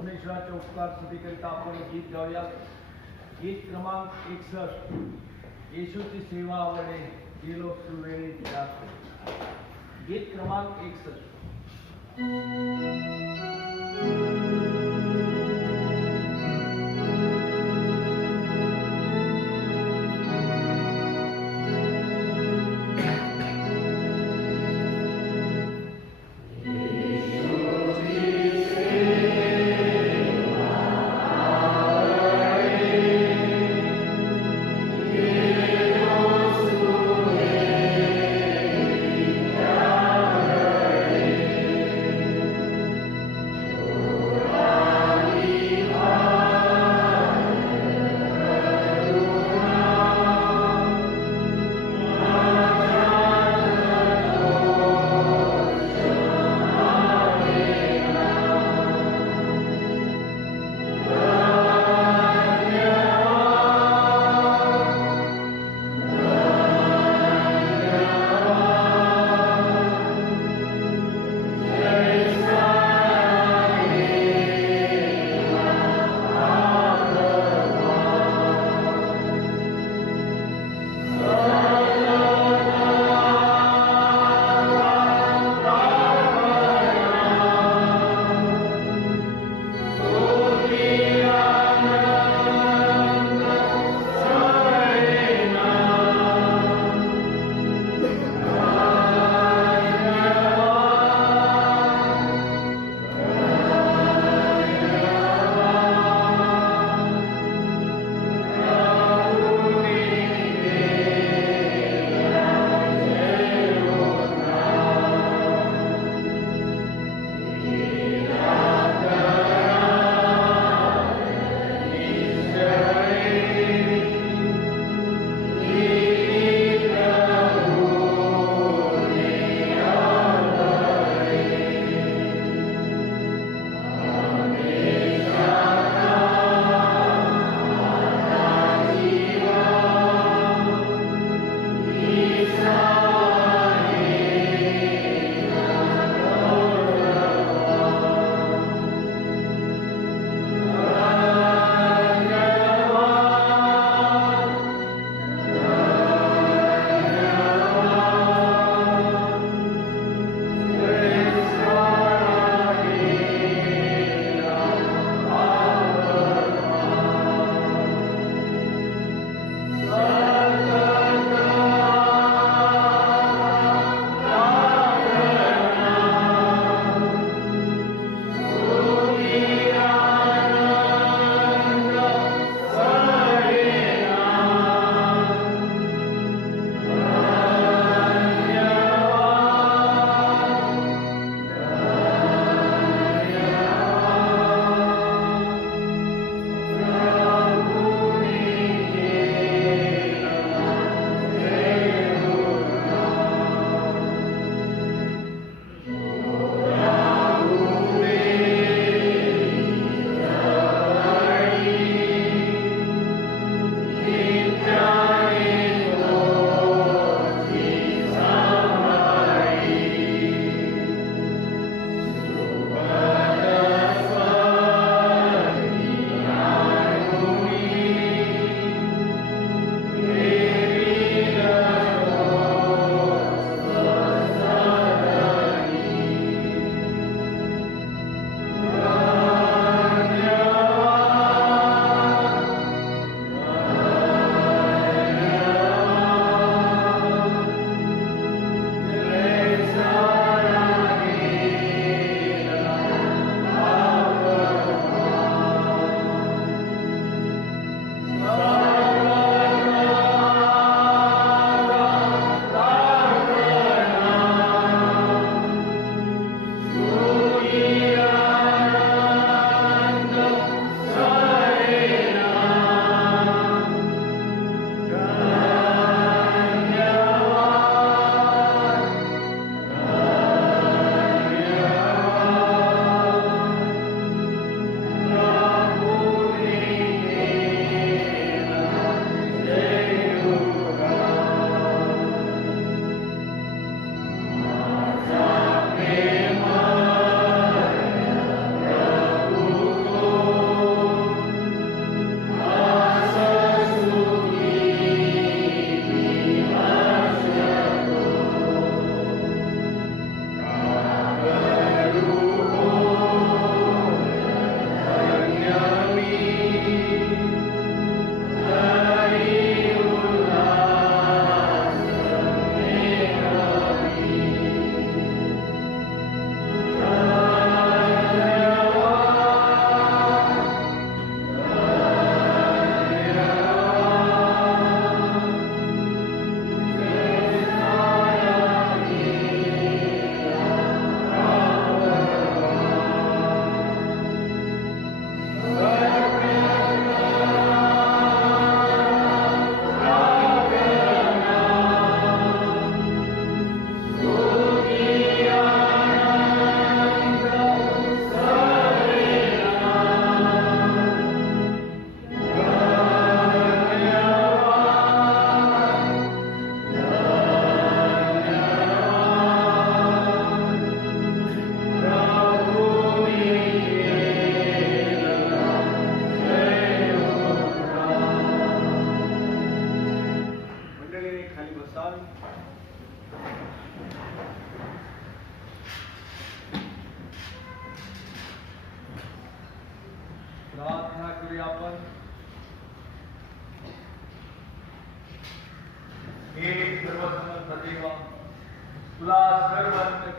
परमेश्वराच्या उपकार स्तुतीकरिता आपण गीत गाऊया. गीत क्रमांक 61, येशूची सेवा आवडे गेलो सुवेळी जातो. गीत क्रमांक 61.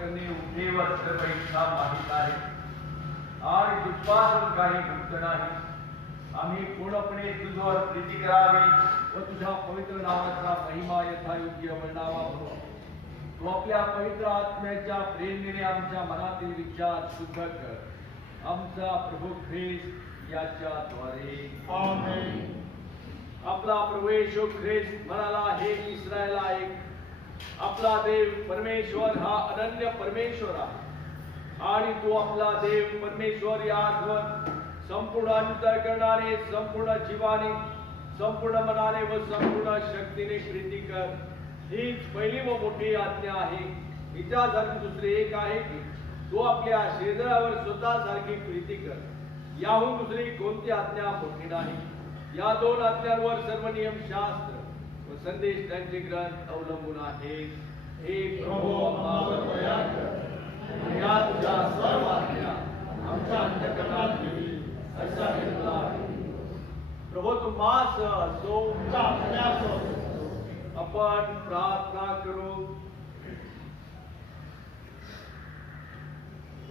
करणे उठेवर सर्व इच्छा माहीत आहे आणि तुझपासून काही गुप्त नाही. आम्ही पूर्णपणे तुझ्यावर प्रीती करावी व तुझ्या पवित्र नावाचा महिमा यथायोग्य वर्णावा म्हणून तू आपल्या पवित्र आत्म्याच्या प्रेरणेने आमच्या मनातील विचार शुद्ध कर. आमचा प्रभू ख्रिस्त याच्याद्वारे आमेन. आपला प्रभू येशू ख्रिस्त म्हणाला, हे इस्रायला ऐक, आपला देव परमेश्वर हा अनन्य परमेश्वर आहे आणि तो आपला देव परमेश्वर यावर संपूर्ण अंतःकरणाने, संपूर्ण जीवाने, संपूर्ण मनाने व संपूर्ण शक्तीने प्रीती कर. हीच पहिली व मोठी आज्ञा आहे. हिच्यासारखी दुसरी एक आहे की तो आपल्या शेजाऱ्यावर स्वतःसारखी प्रीती कर. याहून दुसरी कोणती आज्ञा मोठी नाही. या दोन आज्ञांवर सर्व नियमशास्त्र व संदेश त्यांचे ग्रंथ अवलंबून आहे. हे प्रभू आम्हावर दया कर. या तुझ्या सर्व आज्ञा आमच्या अंतःकरणात ठेवी असा घेतला आहे. प्रभू तुम्हास असो, तुमच्या आज्ञास आपण प्रार्थना करू.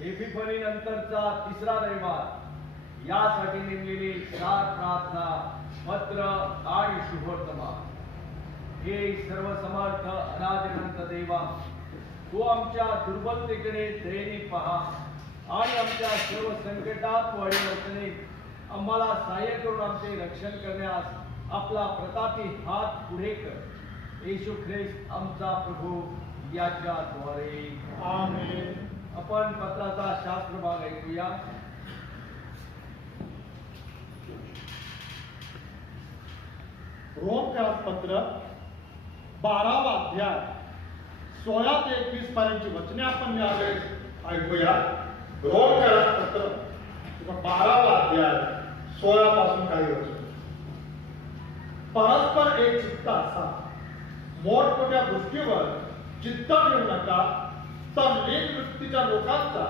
एपिफनी नंतरचा तिसरा रविवार यासाठी नेमलेली 7 प्रार्थना पत्र आणि शुभवर्तमान. हे सर्व समर्थ अनादिअनंत देवा, तू आमच्या दुर्बलतेकडे दयेने पहा आणि आमच्या सर्व संकटात व अडचणीत आम्हाला सहाय्य करून आमचे रक्षण करण्यास आपला प्रतापी हात पुढे कर. येशू ख्रिस्त आमचा प्रभू याच्याद्वारे आमेन. आपण पत्राचा शास्त्र भाग ऐकूया. रोमकरात पत्र 12वा अध्याय 16 ते 21 पर्यंतची वचने आपण यावेळेस ऐकूया. रोमकरात पत्र 12वा अध्याय 16 पासून काही वचने. परस्पर एक चित्त असा, मोठमोठ्या गोष्टीवर चित्त ठेवू नका, तर लिंग वृत्तीच्या लोकांचा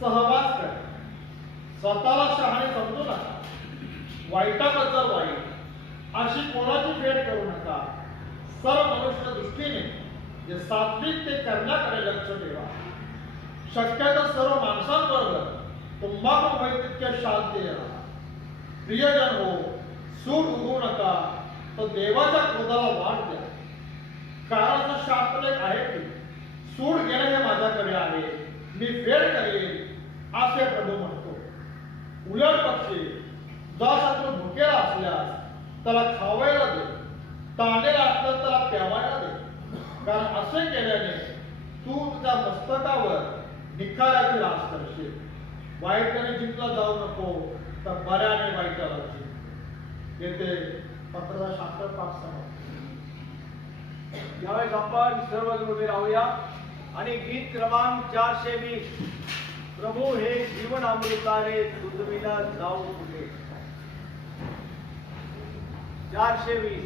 सहवास करा. स्वतःला शहाणे समजू नका, वाईटाबद्दल वाईट अशी कोणाची फेड करू नका. सर्व मनुष्य दृष्टीने जे सात्विक ते करण्याकडे लक्ष ठेवा. शक्यतो सर्व माणसांबरोबर तुम्हाला होईल तितक्या शांती राहा. प्रियजन हो, सूड उगवू नका, तर देवाच्या क्रोधाला वाट द्या. कारण असं शास्त्र एक आहे की सूड घेणे हे माझ्याकडे आहे, मी फेड करेन असे प्रभू म्हणतो. उलट पक्षी जर शत्रू भुकेला असल्यास त्याला खावायला दे, तांडेला असल्यास त्याला प्यावायला दे. कारण असे केल्याने तू तुझ्या मस्तकावर निखाऱ्याची रास करशील. वाईटाने जिंकला जाऊ नको, तर बऱ्याने वाईटाला जिंक. येथे पत्राचा शास्त्र पाठ समज. यावेळेस आपण सर्वजण उभे राहूया आणि गीत क्रमांक 420, प्रभू हे जीवन अमृताने तुझविला जाऊ कुठे. 420.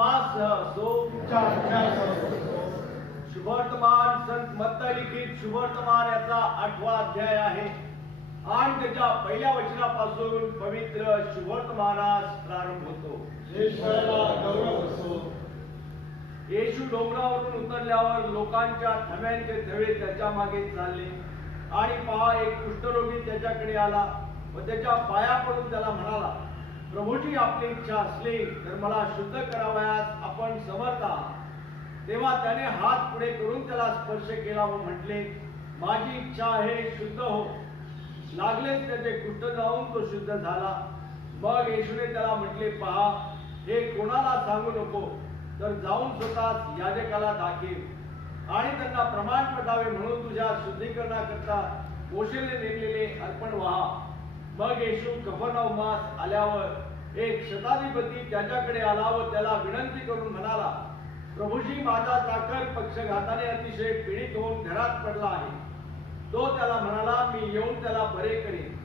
तुम्हास असो. तुमच्या आज्ञासह असो. शुभवर्तमान संत मत्ता लिखित शुभवर्तमान याचा 8वा अध्याय आहे आणि त्याच्या पहिल्या वचनापासून पवित्र शुभवर्तमानास प्रारंभ होतो. ईश्वराला गौरव असो. येशू डोंगरावरून उतरल्यावर लोकांच्या थव्यांचे थवे त्याच्या मागे चालले आणि पहा एक कुष्ठरोगी त्याच्याकडे आला व त्याच्या पाया पडून त्याला म्हणाला, प्रभूची आपली इच्छा असली तर मला शुद्ध करावयास आपण समर्थ आहात. तेव्हा त्याने हात पुढे करून त्याला स्पर्श केला व म्हटले, माझी इच्छा आहे, शुद्ध हो. लागलेच त्याचे कुष्ठ जाऊन तो शुद्ध झाला. मग येशूने त्याला म्हटले, पहा, हे कोणाला सांगू नको, तर जाऊन स्वतः याजकाला दाखव आणि त्यांना प्रमाण पटावे म्हणून तुझ्या शुद्धीकरणाकरता मोशेने नेमलेले अर्पण व्हा. मग येशू कफरनहूमास आल्यावर एक शताधिपती त्याच्याकडे आला व त्याला विनंती करून म्हणाला, प्रभूजी, माझा चाकर पक्षघाताने अतिशय पीडित होऊन घरात पडला आहे. तो त्याला म्हणाला, मी येऊन त्याला बरे करेन.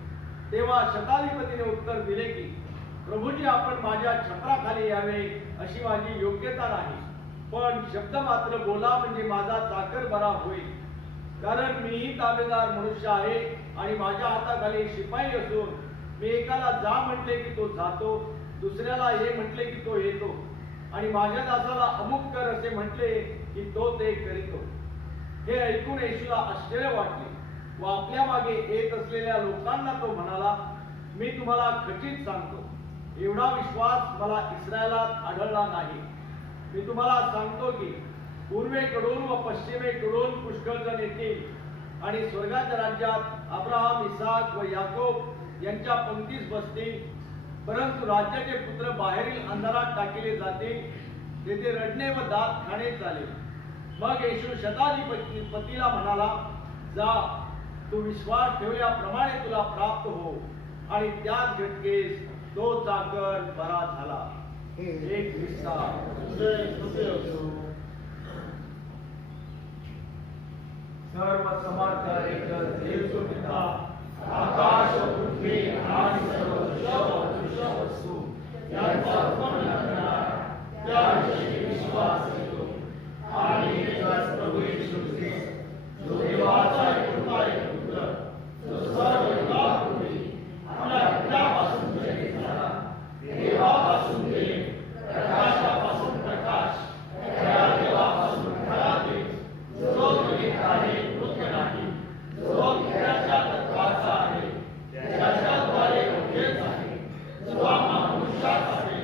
तेव्हा शताधिपतीने उत्तर दिले की, प्रभूजी, आपण माझ्या छत्राखाली यावे अशी माझी योग्यता नाही, पण शब्द मात्र बोला म्हणजे माझा चाकर बरा होईल. कारण मीही ताबेदार मनुष्य आहे आणि माझ्या हाताखाली शिपाई असून मी एकाला जा म्हटले की तो जातो, दुसऱ्याला ये म्हटले की तो येतो आणि माझ्या दासाला अमुक कर असे म्हटले की तो ते करीतो. हे ऐकून येशूला आश्चर्य वाटले व आपल्या मागे येत असलेल्या लोकांना तो म्हणाला, मी तुम्हाला खचित सांगतो, एवढा विश्वास मला इस्रायलात आढळला नाही. मी तुम्हाला सांगतो की पूर्वेकडून व पश्चिमेकडून पुष्कळ जण येतील आणि स्वर्गाच्या राज्यात अब्राहम, इसाक व याकोब यांच्या पंक्तीस बसतील, परंतु राज्याचे पुत्र बाहेरील अंधारात टाकले जातील, तेथे रडणे व दात खाणे चालेल. मग येशू शताधिपतीला म्हणाला, जा, तू विश्वास ठेवल्याप्रमाणे तुला प्राप्त हो. आणि त्याच घटकेस तो चाकर बरा झाला. एक किस्सा. सर्व समर्थ एकच देव पिता, आकाश व पृथ्वी आणि सर्व दृश्य व अदृश्य वस्तू यांचा उत्पन्न करणारा, त्याविषयी विश्वास करतो आणि एकच प्रभू येशू ख्रिस्त, जो देवाचा एकुलता एक पुत्र, जो सर्व युगापूर्वी आपल्या पित्यापासून जनित झाला, देवापासून देव, प्रकाशापासून प्रकाश, त्या देवापासून घरातील, जो जनित आहे, मृत नाही, जो त्याच्या तत्वाचा आहे, त्याच्याद्वारे योग्यच आहे, जो आम्हा मनुष्यासाठी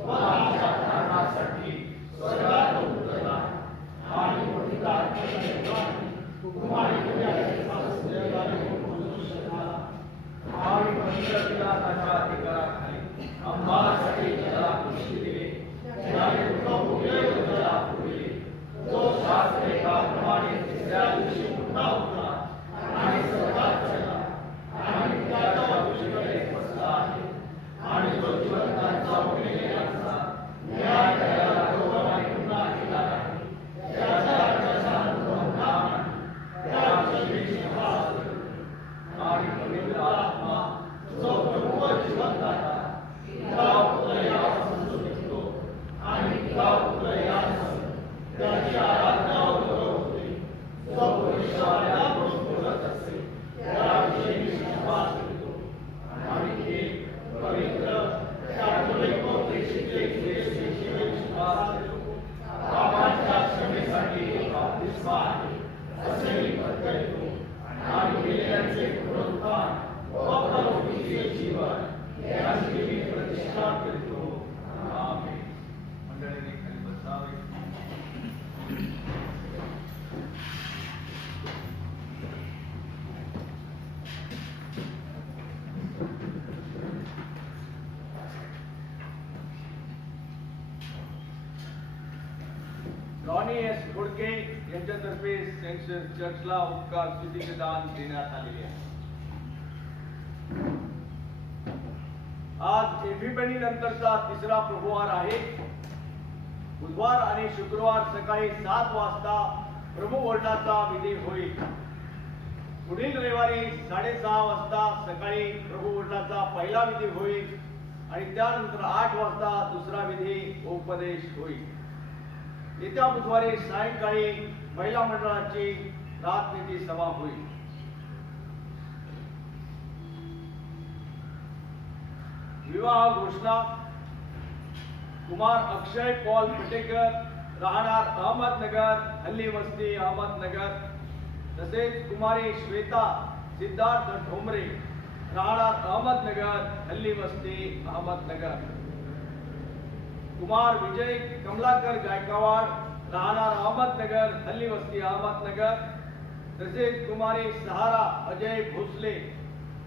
व आमच्या कारणासाठी स्वर्गात उतरला आणि कुमारी आणि मंदिराला त्याच्या अधिकाराखाली आम्हासाठी त्याला खुशी दिली, त्याने दुःख भोगले व त्याला पुरले, जो शास्त्रेकाप्रमाणे तिसऱ्या दिवशी पुन्हा उठला आणि स्वर्गात चढला आणि त्याच्या उजवीकडे बसला आहे आणि तो जिवंतांचा उठलेल्यांचा न्याय करायला गौरवाने पुन्हा येणार आहे. त्याच्या राज्याचा अनुभव नाम त्याविषयी विश्वास करतो आणि पवित्र आत्मा, जो प्रभू व जिवंत आहे, पिता पुत्र यापासून जो निघतो आणि पिता पुत्र यापासून त्याची आराधना व गौरव होते, जो भविष्यवाण्याकडून बोलत असते, त्याविषयी विश्वास करतो आणि हे पवित्र कॅथोलिक व प्रेषित ख्रिस्तीविषयी विश्वास करतो. पापांच्या क्षमेसाठी बाप्तिस्मा आहे असे मी करतो आणि गेलेल्यांचे पुनरुत्थान व परलोकीचे जीवन याची मी प्रतिष्ठा करतो. आमेन. मंडळीने खाली बसावे. रॉनी एस घोडके यांच्यातर्फे सेंट चर्चला उपकार स्तुतीचे दान देण्यात आलेले आहे. आज एपिफनी नंतरचा तिसरा प्रभुवार आहे. बुधवार आणि शुक्रवार सकाळी 7 वाजता प्रभू ओरडाचा विधी होईल. पुढील रविवारी 6:30 वाजता सकाळी प्रभू ओरडाचा पहिला विधी होईल आणि त्यानंतर 8 वाजता दुसरा विधी उपदेश होईल. येत्या बुधवारी सायंकाळी महिला मंडळाची राजनीती सभा होईल. विवाह घोषणा. कुमार अक्षय पॉल पटेकर, राहणार अहमदनगर, हल्ली वस्ती अहमदनगर. तसेच कुमारी श्वेता सिद्धार्थ ठोंबरे, राहणार अहमदनगर, हल्ली वस्ती अहमदनगर. कुमार विजय कमलाकर गायकवाड, राहणार अहमदनगर, हल्ली वस्ती अहमदनगर. तसेच कुमारी सहारा अजय भोसले,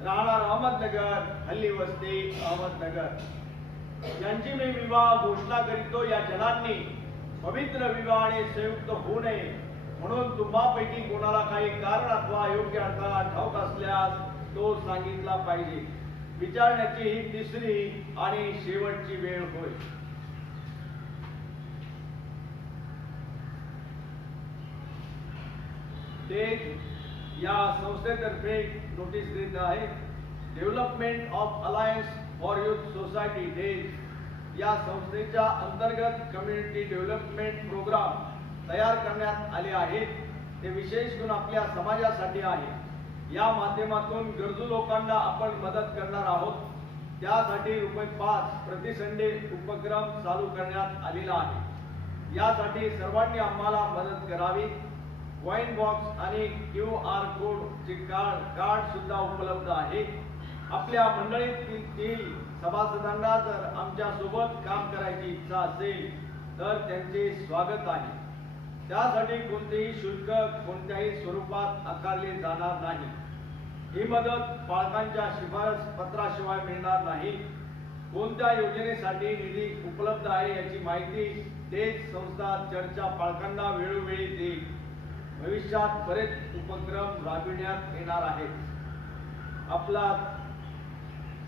राहणार अहमदनगर, हल्ली वस्ती अहमदनगर. यांची मी विवाह घोषणा करीतो. या जनांनी पवित्र विवाहाने संयुक्त होऊ नये म्हणून तुम्हापैकी कोणाला काही कारण अथवा योग्य अडथळा ठाऊक असल्यास तो सांगितला पाहिजे. विचारण्याची ही तिसरी आणि शेवटची वेळ होय. ते या संस्थेतर्फे नोटीस देत आहे. Development of alliance for youth society days या संस्थेच्या अंतर्गत कम्युनिटी डेव्हलपमेंट प्रोग्राम तयार करण्यात आले आहेत. ते विशेष करून आपल्या समाजासाठी आहे. या माध्यमातून गरजू लोकांना आपण मदत करणार आहोत. त्यासाठी ₹5 प्रति संडे उपक्रम चालू करण्यात आलेला आहे. यासाठी सर्वांनी आम्हाला मदत करावी. वाईन बॉक्स आणि QR कोडचे कार्ड सुद्धा उपलब्ध आहे. आपल्या मंडळीतील सभासदांना जर आमच्या सोबत काम करायची इच्छा असेल तर त्यांचे स्वागत आहे. त्यासाठी कोणतेही शुल्क कोणत्याही स्वरूपात आकारले जाणार नाही. ही मदत पालकांच्या शिफारस पत्राशिवाय मिळणार नाही. कोणत्या योजनेसाठी निधी उपलब्ध आहे याची माहिती तेच संस्था चर्चा पालकांना वेळोवेळी देईल. भविष्यात बरेच उपक्रम राबविण्यात येणार आहेत. आपला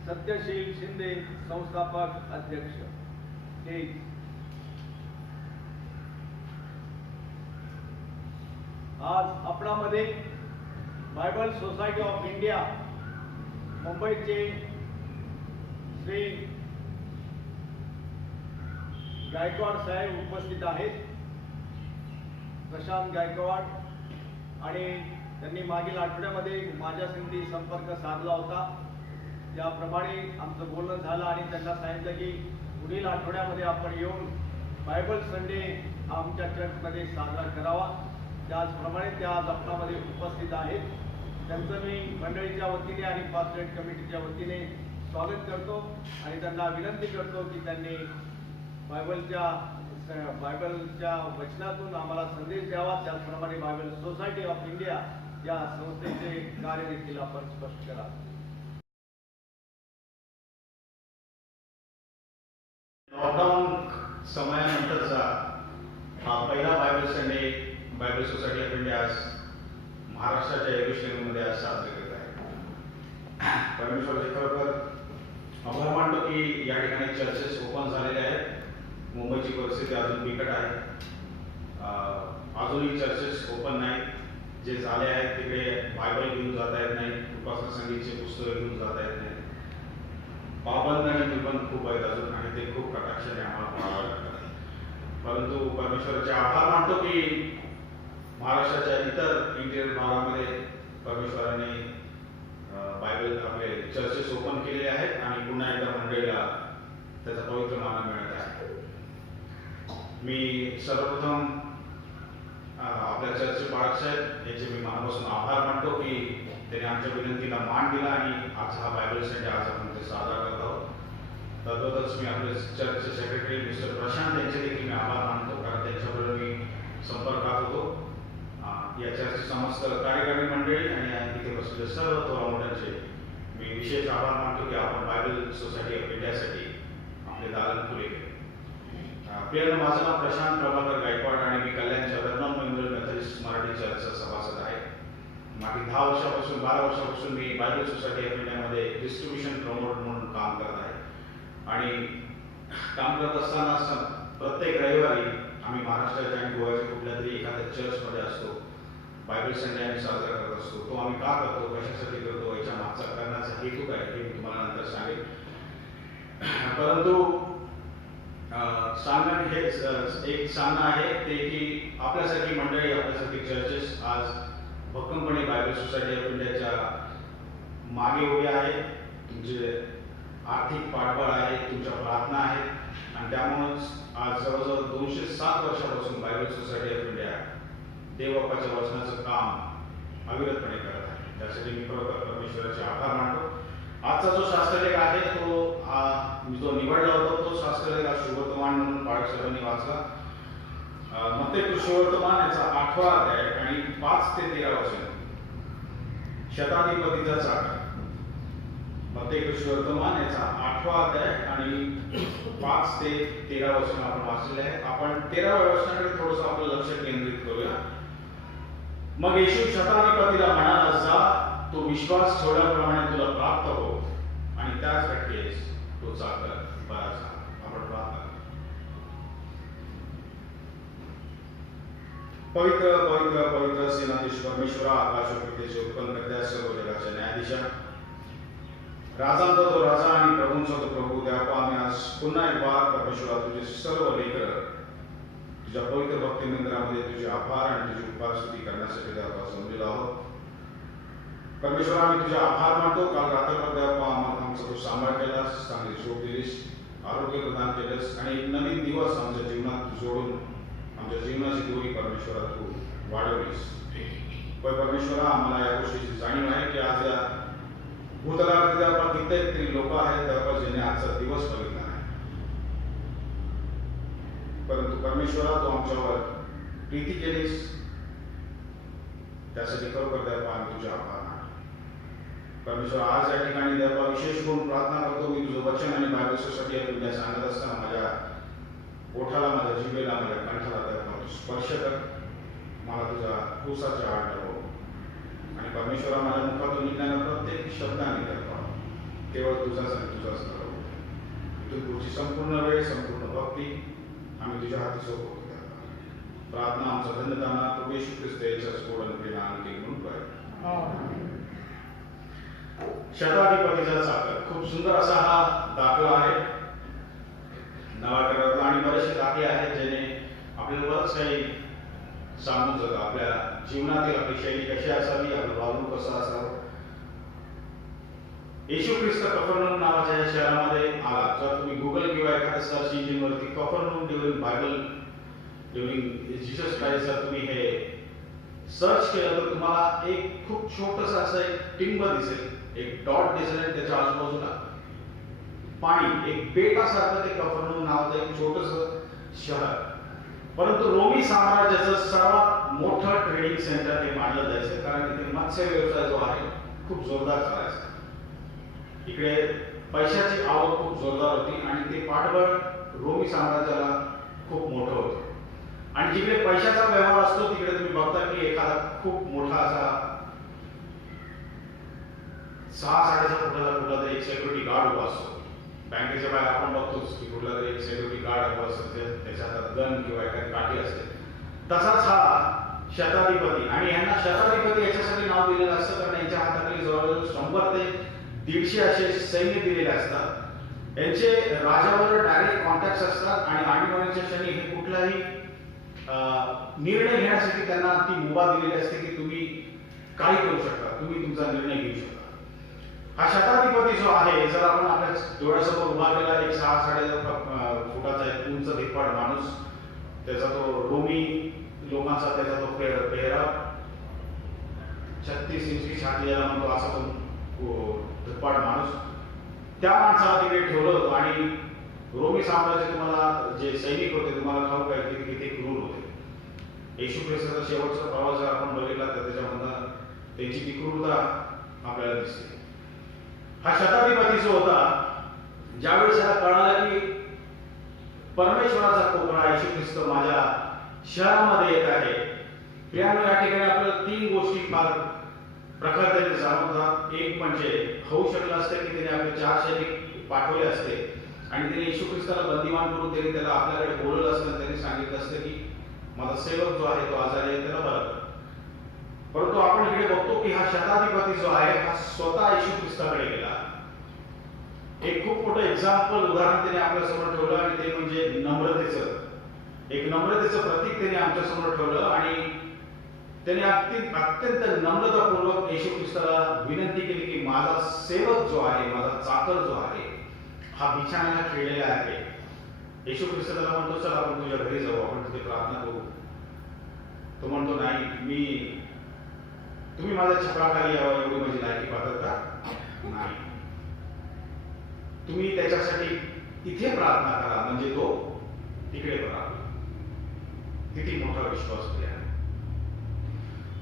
सत्यशील शिंदे, संस्थापक अध्यक्ष. तेज. आज आपणामध्ये बायबल सोसायटी ऑफ इंडिया मुंबईचे श्री गायकवाड साहेब उपस्थित आहेत. प्रशांत गायकवाड. आणि त्यांनी मागील आठवड्यामध्ये माझ्या संगती संपर्क साधला होता. त्याप्रमाणे आमचं बोलणं झालं आणि त्यांना सांगितलं की पुढील आठवड्यामध्ये आपण येऊन बायबल संडे आमच्या चर्चमध्ये साजरा करावा. त्याचप्रमाणे त्या आज आपणामध्ये उपस्थित आहेत. त्यांचं मी मंडळीच्या वतीने आणि पास्टरेट कमिटीच्या वतीने स्वागत करतो आणि त्यांना विनंती करतो की त्यांनी बायबलच्या वचनातून आम्हाला संदेश द्यावा. त्याचप्रमाणे बायबल सोसायटी ऑफ इंडिया या संस्थेचे कार्य देखील आपण स्पष्ट करा. लॉकडाऊन समयानंतरचा हा पहिला Bible Sunday Bible society of India आज महाराष्ट्राच्या येरुशलेममध्ये आज साजरे करत आहे. परमेश्वराचे खरोखर आभार मानतो की या ठिकाणी चर्चेस ओपन झालेले आहेत. मुंबईची परिस्थिती अजून बिकट आहे. अजूनही चर्चेस ओपन नाहीत. जे झाले आहेत तिकडे बायबल घेऊन जाता येत नाही. उपासना संगीतचे पुस्तकं घेऊन जाता येत नाही. पाबंद आणि निबंध खूप आहेत अजून आणि ते खूप कटाक्षाने आम्हाला पाहावं लागतात. परंतु परमेश्वराचे आभार मानतो की महाराष्ट्राच्या इतर इंटिरियर भागामध्ये परमेश्वराने बायबल आपले चर्चेस ओपन केलेले आहेत आणि पुन्हा एकदा मंडळीला त्याचा पवित्र मान मिळत आहे. मी सर्वप्रथम आपल्या चर्चचे बाळक साहेब याचे मी मनापासून आभार मानतो की त्यांनी आमच्या विनंतीला मान दिला आणि आज हा बायबल संडे आज आपण ते साजरा करत आहोत. तद्वतच मी आपले चर्चचे सेक्रेटरी मिस्टर प्रशांत यांचे देखील मी आभार मानतो कारण त्यांच्याबरोबर मी संपर्कात होतो. या चर्चेची समस्त कार्यकारी मंडळी आणि तिथे बसलेले सर्व तोरामोठ्यांचे मी विशेष आभार मानतो की आपण बायबल सोसायटी ऑफ इंडियासाठी आपले दालन खुले केले. प्रिय माझं नाव प्रशांत प्रभाकर गायकवाड आणि मी कल्याणच्या रत्नम मेमोरियल मेथडिस्ट मराठी चर्चचा सभासद आहे. मागील 10 वर्षापासून 12 वर्षापासून मी बायबल सोसायटी ऑफ इंडियामध्ये डिस्ट्रीब्युशन प्रमोट म्हणून काम करत आहे. आणि काम करत असताना प्रत्येक रविवारी आम्ही महाराष्ट्राच्या आणि गोव्याच्या कुठल्या तरी एखाद्या चर्चमध्ये असतो. बायबल संडे आम्ही साजरा करत असतो. तो आम्ही का करतो, कशासाठी करतो, याच्या मागचा करण्याचा हेतू काय हे मी तुम्हाला नंतर सांगेन. परंतु सांगणं हे एक सांगणं आहे ते की आपल्यासारखी मंडळी, आपल्यासारखी चर्चेस आज भक्कमपणे बायबल सोसायटी ऑफ इंडियाच्या मागे उभे आहे. तुमचे आर्थिक पाठबळ आहे, तुमच्या प्रार्थना आहेत आणि त्यामुळेच आज जवळजवळ 207 वर्षापासून बायबल सोसायटी ऑफ इंडिया देवबापाच्या वचनाचं काम अविरतपणे करत आहे. त्यासाठी मी खरोखर परमेश्वराचे आभार मानतो. आजचा जो शास्त्रलेख आहे तो जो निवडला होता तो शास्त्रलेख आज शुभवर्तमान म्हणून पाळक साहेबांनी वाचला. मत्तेय शुभवर्तमान याचा 8वा अध्याय आणि 5 ते 13 वचन. शताधिपतीचा चाका. मत्तेय शुभवर्तमान याचा 8वा अध्याय आणि 5 ते 13 वचन आपण वाचलेले आहे. आपण 13व्या वचनाकडे थोडंसं आपलं लक्ष केंद्रित करूया. मग येशू शताधिपतीला म्हणाला, जा, तो विश्वास ठेवल्याप्रमाणे तुला प्राप्त हो आणि त्याच घटनेस तो चाकर बरा झाला. आपण प्रार्थना. पवित्र पवित्र पवित्र सेनाधीश परमेश्वरा, आकाश व पृथ्वीचे उत्पन्न करत्या, सर्व जगाच्या न्यायाधीशा, राजांचा तो राजा आणि प्रभूंचा तो प्रभू, देवा आम्ही आज पुन्हा एक बार परमेश्वरा तुझे सर्व लेकर तुझ्या पवित्र भक्ती मंदिरामध्ये तुझे आभार आणि तुझी उपासना करण्यासाठी देवा जमलेलो आहोत. परमेश्वरा, आम्ही तुझे आभार मानतो. काल रात्रभर देवा आमचा तू सांभाळ केलास, चांगली झोप दिलीस, आरोग्य प्रदान केलंस आणि एक नवीन दिवस आमच्या जीवनात तू जोडून आमच्या जीवनाची दोरी परमेश्वरा तू वाढवलीस. पण परमेश्वरा, आम्हाला या गोष्टीची जाणीव आहे की आज या भूतलावरती देवा कित्येक तरी लोक आहेत देवा ज्यांनी आजचा दिवस बघितला नाही. परंतु परमेश्वरा, तू आमच्यावर प्रीती केलीस, त्यासाठी खरोखर देवा आम्ही तुझे आभार. परमेश्वर, आज या ठिकाणी देवा विशेष करून प्रार्थना करतो. मी तुझं वचन आणि बायबल सोसायटी ऑफ इंडिया सांगत असताना माझ्या ओठाला, माझ्या जिभेला, माझ्या कंठाला देवा तू स्पर्श कर. मला तुझा कुसाचा आड हो आणि परमेश्वरा, माझ्या मुखातून निघणाऱ्या प्रत्येक शब्दाने देवा केवळ तुझाच आणि तुझाच करो. इथून पुढची संपूर्ण वेळ, संपूर्ण भक्ती आम्ही तुझ्या हाती सोपवतो. प्रार्थना आमचा धन्यताना प्रभू येशू ख्रिस्त याच्याच गोड प्रेम आणखी म्हणून कर. शताधिपतीचा चाकर. खूप सुंदर असा हा दाखला आहे नवा करारातला आणि बरेचसे दाखले आहेत ज्याने आपल्याला बरंच काही सांगून जातं. आपल्या जीवनातील आपली शैली कशी असावी, आपलं वागणूक कसं असावं. येशू ख्रिस्त कफरनहूम नावाच्या या शहरामध्ये आला. जर तुम्ही गुगल किंवा एखाद्या सर्च इंजिन वरती कफरनहूम during Bible during Jesus Christ जर तुम्ही हे सर्च केलं तर तुम्हाला एक खूप छोटस असं एक टिंब दिसेल, एक डॉट दिसेल आणि त्याच्या आजूबाजूला पाणी, एक बेटासारखं ते कफरनहूम नावाचं एक छोटस शहर. परंतु रोमी साम्राज्याचं सर्वात मोठं ट्रेडिंग सेंटर हे मानलं जायचं, कारण तिथे मत्स्य व्यवसाय जो आहे खूप जोरदार चालायचा. इकडे पैशाची आवक खूप जोरदार होती आणि ते पाठबळ रोमी साम्राज्याला खूप मोठं होतं. आणि जिकडे पैशाचा व्यवहार असतो तिकडे तुम्ही बघता की एखादा खूप मोठा असा 6-6.5 फुटाचा कुठला तरी एक सिक्युरिटी गार्ड उभा असतो. बँकेच्या बाहेर आपण बघतोच की कुठला तरी एक सिक्युरिटी गार्ड उभा असतो, त्याच्या हातात गन किंवा एखादी काठी असते. तसाच हा शताधिपती. आणि यांना शताधिपती याच्यासाठी नाव दिलेलं असतं कारण यांच्या हाताखाली जवळजवळ 100 ते 150 असे सैन्य दिलेले असतात. यांचे राजावर डायरेक्ट कॉन्टॅक्ट असतात आणि आणीबाणीच्या क्षणी हे कुठलाही निर्णय घेण्यासाठी त्यांना ती मुभा दिलेली असते की तुम्ही काही करू शकता, तुम्ही तुमचा निर्णय घेऊ शकता. हा शताधिपती जो आहे, जर आपण आपल्या डोळ्यासमोर उभा केला, एक 6-6.5 फुटाचा एक उंच धिप्पाड माणूस, त्याचा तो रोमी लोकांचा त्याचा तो पेहराव, 36 इंची छाती याला म्हणतो, असा तो धिप्पाड माणूस, त्या माणसाला तिकडे ठेवलं होतं. आणि रोमी साम्राज्य, तुम्हाला जे सैनिक होते तुम्हाला ठाऊक आहे की किती क्रूर होते. येशू ख्रिस्ताचा शेवटचा प्रवास जर आपण बघितला तर त्याच्यामधनं त्यांची ती क्रूरता आपल्याला दिसते. हा शताधिपती जो होता, ज्यावेळेस त्याला कळालं की परमेश्वराचा कोपरा येशू ख्रिस्त माझ्या शहरामध्ये येत आहे, प्रियानो, या ठिकाणी आपल्याला 3 गोष्टी फार प्रखरतेने जाणवतात. एक म्हणजे होऊ शकलं असतं की त्याने आपले 4 सैनिक पाठवले असते आणि त्याने येशू ख्रिस्ताला बंदिवान करून त्यांनी त्याला आपल्याकडे बोलवलं असतं, त्यांनी सांगितलं असतं की माझा सेवक जो आहे तो आजारी आहे, त्याला बरं कर. परंतु आपण इकडे बघतो की हा शताधिपती जो आहे हा स्वतः येशू ख्रिस्ताकडे गेला एक खूप मोठं एक्झाम्पल उदाहरण त्याने आपल्यासमोर ठेवलं आणि ते म्हणजे नम्रतेचं प्रतीक त्याने आमच्यासमोर ठेवलं आणि त्याने अत्यंत नम्रतापूर्वक येशू ख्रिस्ताला विनंती केली की माझा सेवक जो आहे, माझा चाकर जो आहे, हा बिछाण्याला खेळलेला आहे. येशू ख्रिस्त त्याला म्हणतो चल आपण तुझ्या घरी जाऊ, आपण तिथे प्रार्थना करू. तो म्हणतो नाही, तुम्ही माझ्या छत्राखाली यावं एवढी माझी लायकी पात्रता नाही. तुम्ही त्याच्यासाठी इथे प्रार्थना करा म्हणजे तो तिकडे बघा. किती मोठा विश्वास आहे.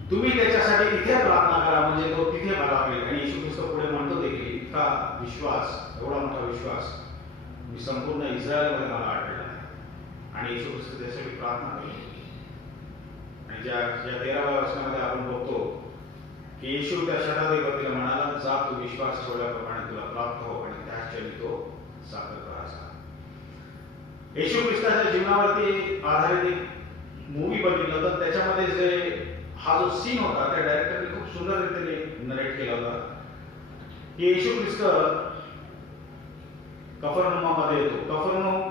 तुम्ही त्याच्यासाठी इथे प्रार्थना करा म्हणजे तो तिथे बघावेल. आणि येशू ख्रिस्त पुढे म्हणतो देखील इतका विश्वास, एवढा मोठा विश्वास मी संपूर्ण इस्रायलमध्ये मला आढळला नाही. आणि येशू ख्रिस्त त्यासाठी प्रार्थना केली. आणि ज्या 13व्या वचनामध्ये आपण बघतो की येशू त्या शताधिपतीला म्हणाला, जा तू विश्वास ठेवल्याप्रमाणे तुला प्राप्त हो. आणि त्याच क्षणी तो सादर करायचा. येशू ख्रिस्ताच्या जीवनावरती आधारित एक मूवी बघितलं तर त्याच्यामध्ये जे हा जो सीन होता त्या डायरेक्टरने खूप सुंदर रीतीने नरेट केला होता की येशू ख्रिस्त कफरनहूममध्ये येतो. कफरनहूम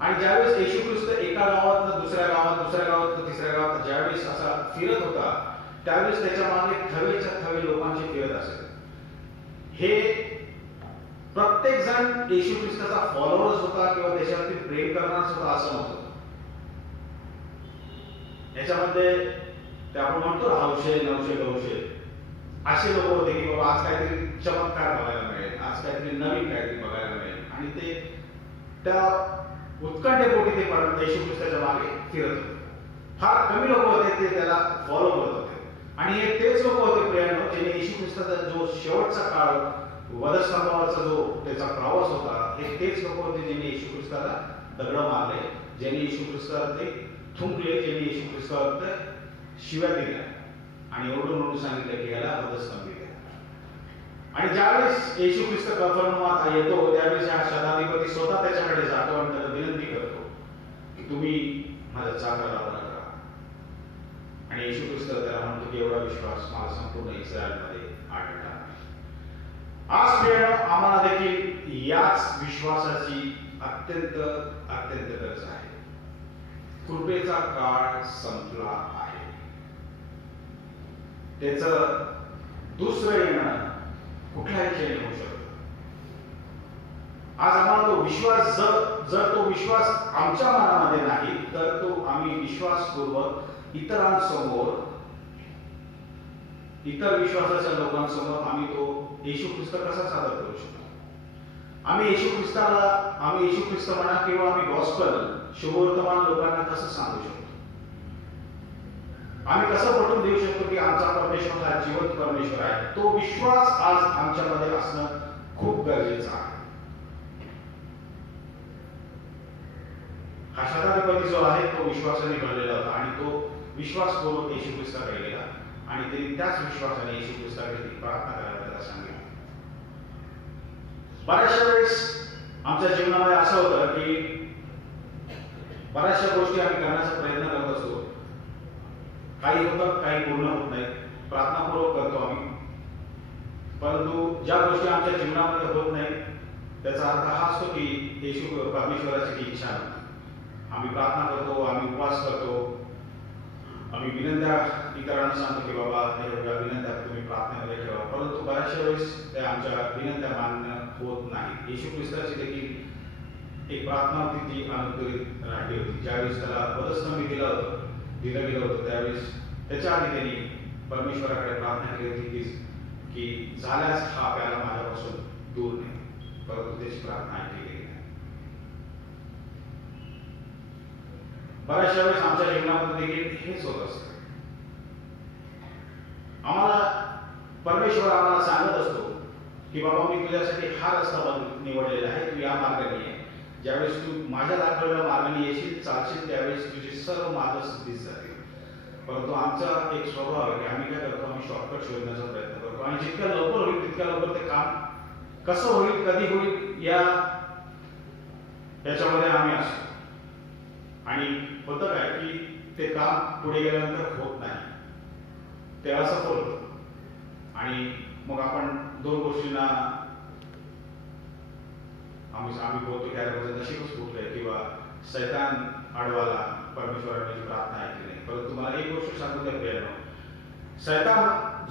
आणि ज्यावेळेस येशू ख्रिस्त एका गावात दुसऱ्या गावात तिसऱ्या गावात ज्यावेळेस असा फिरत होता त्यावेळेस त्याच्या मागे थवेच्या थवे लोकांचे फिरत असेल. हे प्रत्येक जण येशू ख्रिस्ताचा फॉलोअर्स होता किंवा त्याच्यावरती प्रेम करणारच होता असं नव्हतं. याच्यामध्ये ते आपण म्हणतो 900 900 असे लोक होते की बाबा आज काहीतरी चमत्कार बघायला मिळेल, आज काहीतरी नवीन काहीतरी बघायला मिळेल. आणि ते त्या उत्कंठेपोटी ते येशू ख्रिस्ताच्या मागे फिरत होते. फार कमी लोक होते ते त्याला फॉलो करत होते. आणि हे तेच लोक होते प्रियानो ज्यांनी येशू ख्रिस्ताचा जो शेवटचा काळ वधस्तंभावरचा जो त्याचा प्रवास होता, हे तेच लोक होते ज्यांनी येशू ख्रिस्ताला दगड मारले, ज्यांनी येशू ख्रिस्ताला ते थुंकले, ज्यांनी येशू ख्रिस्ताला शिव्या दिल्या आणि ओरडून सांगितलं की याला वधस्तंभ द्या. आणि ज्यावेळेस येशू ख्रिस्त कफरनहूमात येतो त्यावेळेस हा शताधिपती स्वतः त्याच्याकडे जातो आणि त्याला विनंती करतो की तुम्ही माझ्या चाकराला बरा करा. आणि येशू ख्रिस्त त्याला म्हणतो की एवढा विश्वास मला संपूर्ण इस्रायलमध्ये आढळला. आज प्रियानो आम्हाला देखील याच विश्वासाची अत्यंत गरज आहे. कृपेचा काळ संपला आहे. त्याचं दुसरं येणं कुठल्याही क्षणी होऊ शकतं. आज आम्हाला तो विश्वास जर तो विश्वास आमच्या मनामध्ये नाही तर तो आम्ही विश्वासपूर्वक इतरांसमोर, इतर विश्वासाच्या लोकांसमोर आम्ही तो येशू ख्रिस्त कसा सादर करू शकतो. आम्ही येशू ख्रिस्त म्हणा किंवा आम्ही गॉस्पल शुभवर्तमान लोकांना कसं सांगू शकतो. आम्ही कसं पटवून देऊ शकतो की आमचा परमेश्वर हा जिवंत परमेश्वर आहे. तो विश्वास आज आमच्यामध्ये असणं खूप गरजेचं आहे. हा शताधिपती जो आहे तो विश्वासाने भरलेला होता आणि तो विश्वासपूर्वक येशू ख्रिस्ताकडे गेला आणि त्यांनी त्याच विश्वासाने येशू ख्रिस्ताकडे प्रार्थना करायला त्याला सांगितलं. बऱ्याचशा वेळेस आमच्या जीवनामध्ये असं होतं की बऱ्याचशा गोष्टी आम्ही करण्याचा प्रयत्न करत असतो. काही होतात, काही पूर्ण होत नाहीत. प्रार्थनापूर्वक करतो आम्ही, परंतु ज्या गोष्टी आमच्या जीवनामध्ये होत नाहीत त्याचा अर्थ हा असतो की येशू परमेश्वराची ती इच्छा नाही. आम्ही प्रार्थना करतो, आम्ही उपवास करतो, आम्ही विनंत्या इतरांना सांगतो की बाबा एवढ्या विनंत्या तुम्ही प्रार्थनेमध्ये ठेवा, परंतु बऱ्याचशा वेळेस त्या आमच्या विनंत्या मान्य होत नाही. येशू ख्रिस्ताची देखील एक प्रार्थना होती ती अनुत्तरित राहिली होती. ज्यावेळेस त्याला वधस्तंभ दिलं गेलं होतं त्यावेळेस त्याच्या आधी त्यांनी परमेश्वराकडे प्रार्थना केली होती की झाल्यास हा प्याला माझ्यापासून दूर नाही, परंतु त्याची प्रार्थना ऐकली गेली नाही. बऱ्याचशा वेळेस आमच्या जीवनामध्ये देखील हेच होत असतं. परमेश्वर आम्हाला सांगत असतो की बाबा मी तुझ्यासाठी हा रस्ता निवडलेला आहे, तू या मार्गाने ये. ज्यावेळेस तू माझ्या दाखवलेल्या मार्गाने येशील, चालशील, त्यावेळेस तुझे सर्व मार्ग सिद्धीत जातील. परंतु आमचा एक स्वभाव आहे की आम्ही काय करतो, आम्ही शॉर्टकट शोधण्याचा प्रयत्न करतो आणि जितक्या लवकर होईल तितक्या लवकर ते काम कसं होईल, कधी होईल याच्यामध्ये आम्ही असतो. आणि होतं काय की ते काम पुढे गेल्यानंतर होत नाही, ते असफल होतं आणि मग आपण दोन गोष्टींना आम्ही बोलतो की अरे माझं नशीबच फुटलंय किंवा सैतान अडवाला, परमेश्वराने प्रार्थना ऐकली नाही. परंतु मला एक गोष्ट सांगू द्या प्रियानो, सैतान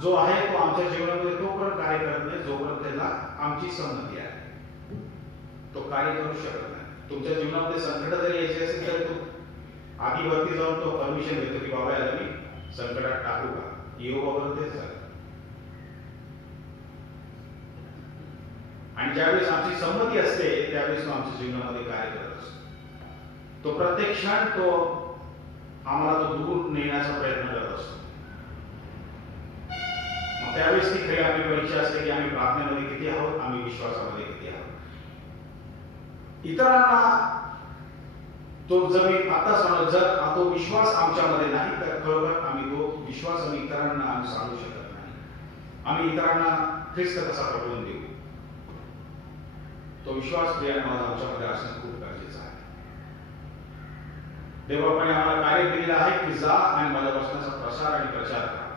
जो आहे तो आमच्या जीवनामध्ये तोपर्यंत कार्य करत नाही जोपर्यंत त्याला आमची संमती आहे. तो कार्य करू शकत नाही. तुमच्या जीवनामध्ये संकट जरी यायचे असेल तर तो आधी वरती जाऊन तो परमिशन देतो की बाबा याला मी संकटात टाकू का. योगापर्यंत तेच झालं. आणि ज्यावेळेस आमची संमती असते त्यावेळेस तो आमच्या जीवनामध्ये कार्य करत असतो. तो प्रत्येक क्षण तो आम्हाला तो दूर नेण्याचा प्रयत्न करत असतो. मग त्यावेळेस ती खरी आपली परीक्षा असते की आम्ही प्रार्थनेमध्ये किती आहोत, आम्ही विश्वासामध्ये किती आहोत. इतरांना तो जर आता समज जर तो विश्वास आमच्यामध्ये नाही तर खरोखर आम्ही तो विश्वास इतरांना आम्ही सांगू शकत नाही. आम्ही इतरांना ख्रिस्त कसा पटवून देऊ. तो विश्वास प्रियांनो आमच्यामध्ये असणं खूप गरजेचं आहे. देवबापाने आम्हाला कार्य दिलेलं आहे की जा आणि माझ्या वचनाचा प्रसार आणि प्रचार करा.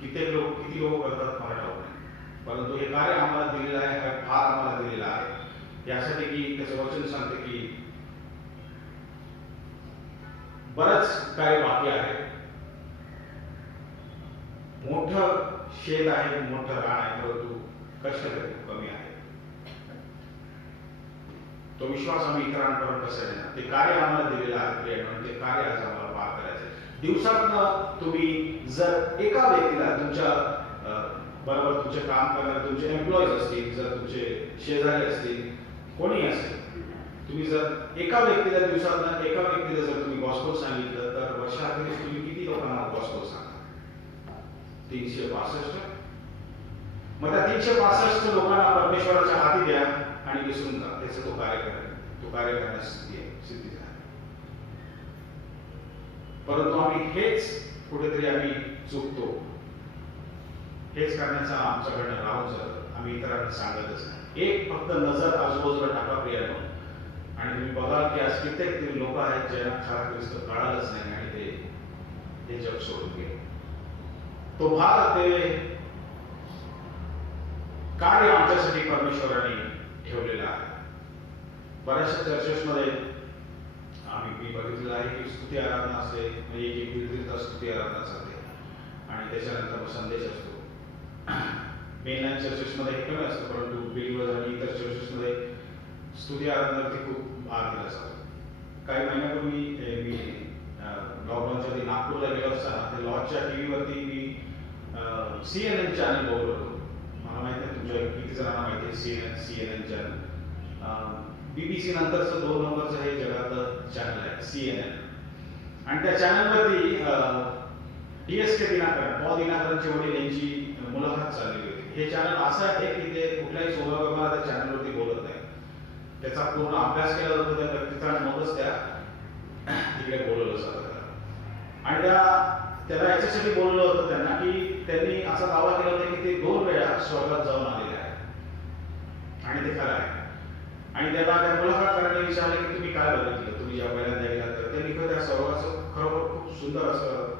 किती लोक करतात मला ठाऊक नाही, परंतु हे कार्य आम्हाला दिलेलं आहे, हा भार आम्हाला दिलेला आहे यासाठी की त्याचं वचन सांगते की बरंच काय बाकी आहे. मोठं शेत आहे, मोठं रान आहे, परंतु कष्ट कमी आहे. तो विश्वास आम्ही इतरांपर्यंत कसं देणार, ते कार्य आम्हाला दिलेलं आहे म्हणून ते कार्य आज आम्हाला पार करायचं. दिवसात तुम्ही जर एका व्यक्तीला तुमच्या बरोबर तुमचे काम करणारे तुमचे एम्प्लॉईज असतील, जर तुमचे शेजारी असतील, कोणी असेल, तुम्ही जर एका व्यक्तीला दिवसात एका व्यक्तीला जर तुम्ही गॉस्पेल सांगितलं तर वर्षाखेरीस तुम्ही किती लोकांना गॉस्पेल सांगा? 365. मग त्या 365 लोकांना परमेश्वराच्या हाती द्या आणि विसरून जा. त्याचं तो कार्य करेल. तो कार्य करण्यास सिद्धी झाली. परंतु आम्ही हेच कुठेतरी आम्ही चुकतो. हेच करण्याचा आमच्याकडनं राहून जातं. आम्ही इतरांना सांगतच नाही. एक फक्त नजर आजूबाजूला टाका प्रियानो आणि तुम्ही बघा की आज कित्येक लोक आहेत ज्यांना खरा ख्रिस्त कळालंच नाही आणि ते जग सोडून गेले. तो भाग ते कार्य आमच्यासाठी परमेश्वराने ठेवलेलं आहे. बऱ्याचशा चर्चेसमध्ये मी बघितलेलं आहे की स्तुती आराधना असते, म्हणजे एक विविध स्तुती आराधना चालते आणि त्याच्यानंतर संदेश असतो. मेनलाईन चर्चेसमध्ये हे कमी असतं, परंतु बिलीव्हर्स आणि इतर चर्चेसमध्ये स्तुती आराधनावरती खूप भार दिला जातो. काही महिन्यापूर्वी मी लॉकडाऊनच्या आधी नागपूरला गेलो असताना ते लॉजच्या टीव्हीवरती मी CNN चॅनल बघत होतो. मला माहिती नाही तुमच्या किती जणांना माहिती आहे CNN चॅनल. BBC नंतरचं 2 नंबरचं हे जगातलं चॅनल आहे CNN. आणि त्या चॅनलवरती DSK दिनाकरन, पॉल दिनाकरनचे वडील यांची मुलाखत चालली होती. हे चॅनल असं आहे की ते कुठल्याही सोबत त्या चॅनलवरती बोलत नाही. त्याचा पूर्ण अभ्यास केला जातो, त्या व्यक्तीचा मगच त्या तिकडे बोलवलं जातं. आणि त्याला याच्यासाठी बोलवलं होतं त्यांना की त्यांनी असा दावा केला होता की ते 2 वेळा स्वर्गात जाऊन आलेले आहेत आणि ते खरं आहे. आणि त्याला त्या मुलाखतकाराने विचारलं की तुम्ही काय बघितलं, तुम्ही जेव्हा पहिल्यांदा गेला तर त्यांनी त्या स्वर्गाचं खरोखर खूप सुंदर असं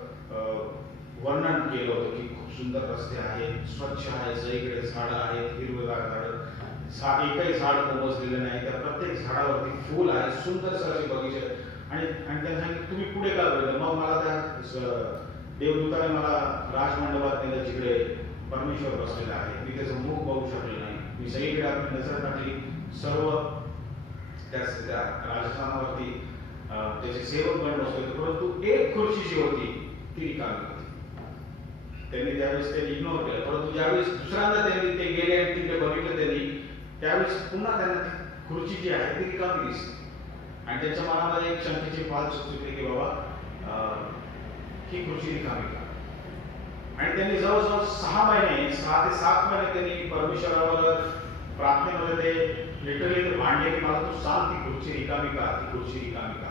वर्णन केलं होतं की खूप सुंदर रस्ते आहेत, स्वच्छ आहे, सगळीकडे झाडं आहेत, हिरवेगार झाडं, एकही झाड कोमजलेलं नाही, त्या प्रत्येक झाडावरती फूल आहे, सुंदर असे बगीचे. आणि त्यांनी सांगितलं तुम्ही पुढे का बघितलं. मग मला त्या देवदूताने मला राजमंडपात नेलं जिकडे परमेश्वर बसलेला आहे. मी त्याचं मुख बघू शकलो नाही. मी सगळीकडे आपली नजर टाकली, सर्व त्या राजस्थानावरती त्याचे सेवकगण बसले होते, परंतु एक खुर्ची जी होती ती रिकामी होती. त्यांनी त्यावेळेस ते इग्नोर केलं. परंतु ज्यावेळेस दुसऱ्यांदा त्यांनी ते गेले आणि तिकडे बघितलं त्यांनी, त्यावेळेस पुन्हा त्यांना ती खुर्ची जी आहे ती रिकामी दिसली. आणि त्यांच्या मनामध्ये एक शंकेची पाल सुचली की बाबा ही खुर्ची रिकामी का. आणि त्यांनी जवळजवळ 6 महिने 6 ते 7 महिने त्यांनी परमेश्वरावर प्रार्थनेमध्ये ते लिटरली ते मांडले की मला तू सांग ती खुर्ची रिकामी का, ती खुर्ची रिकामी का.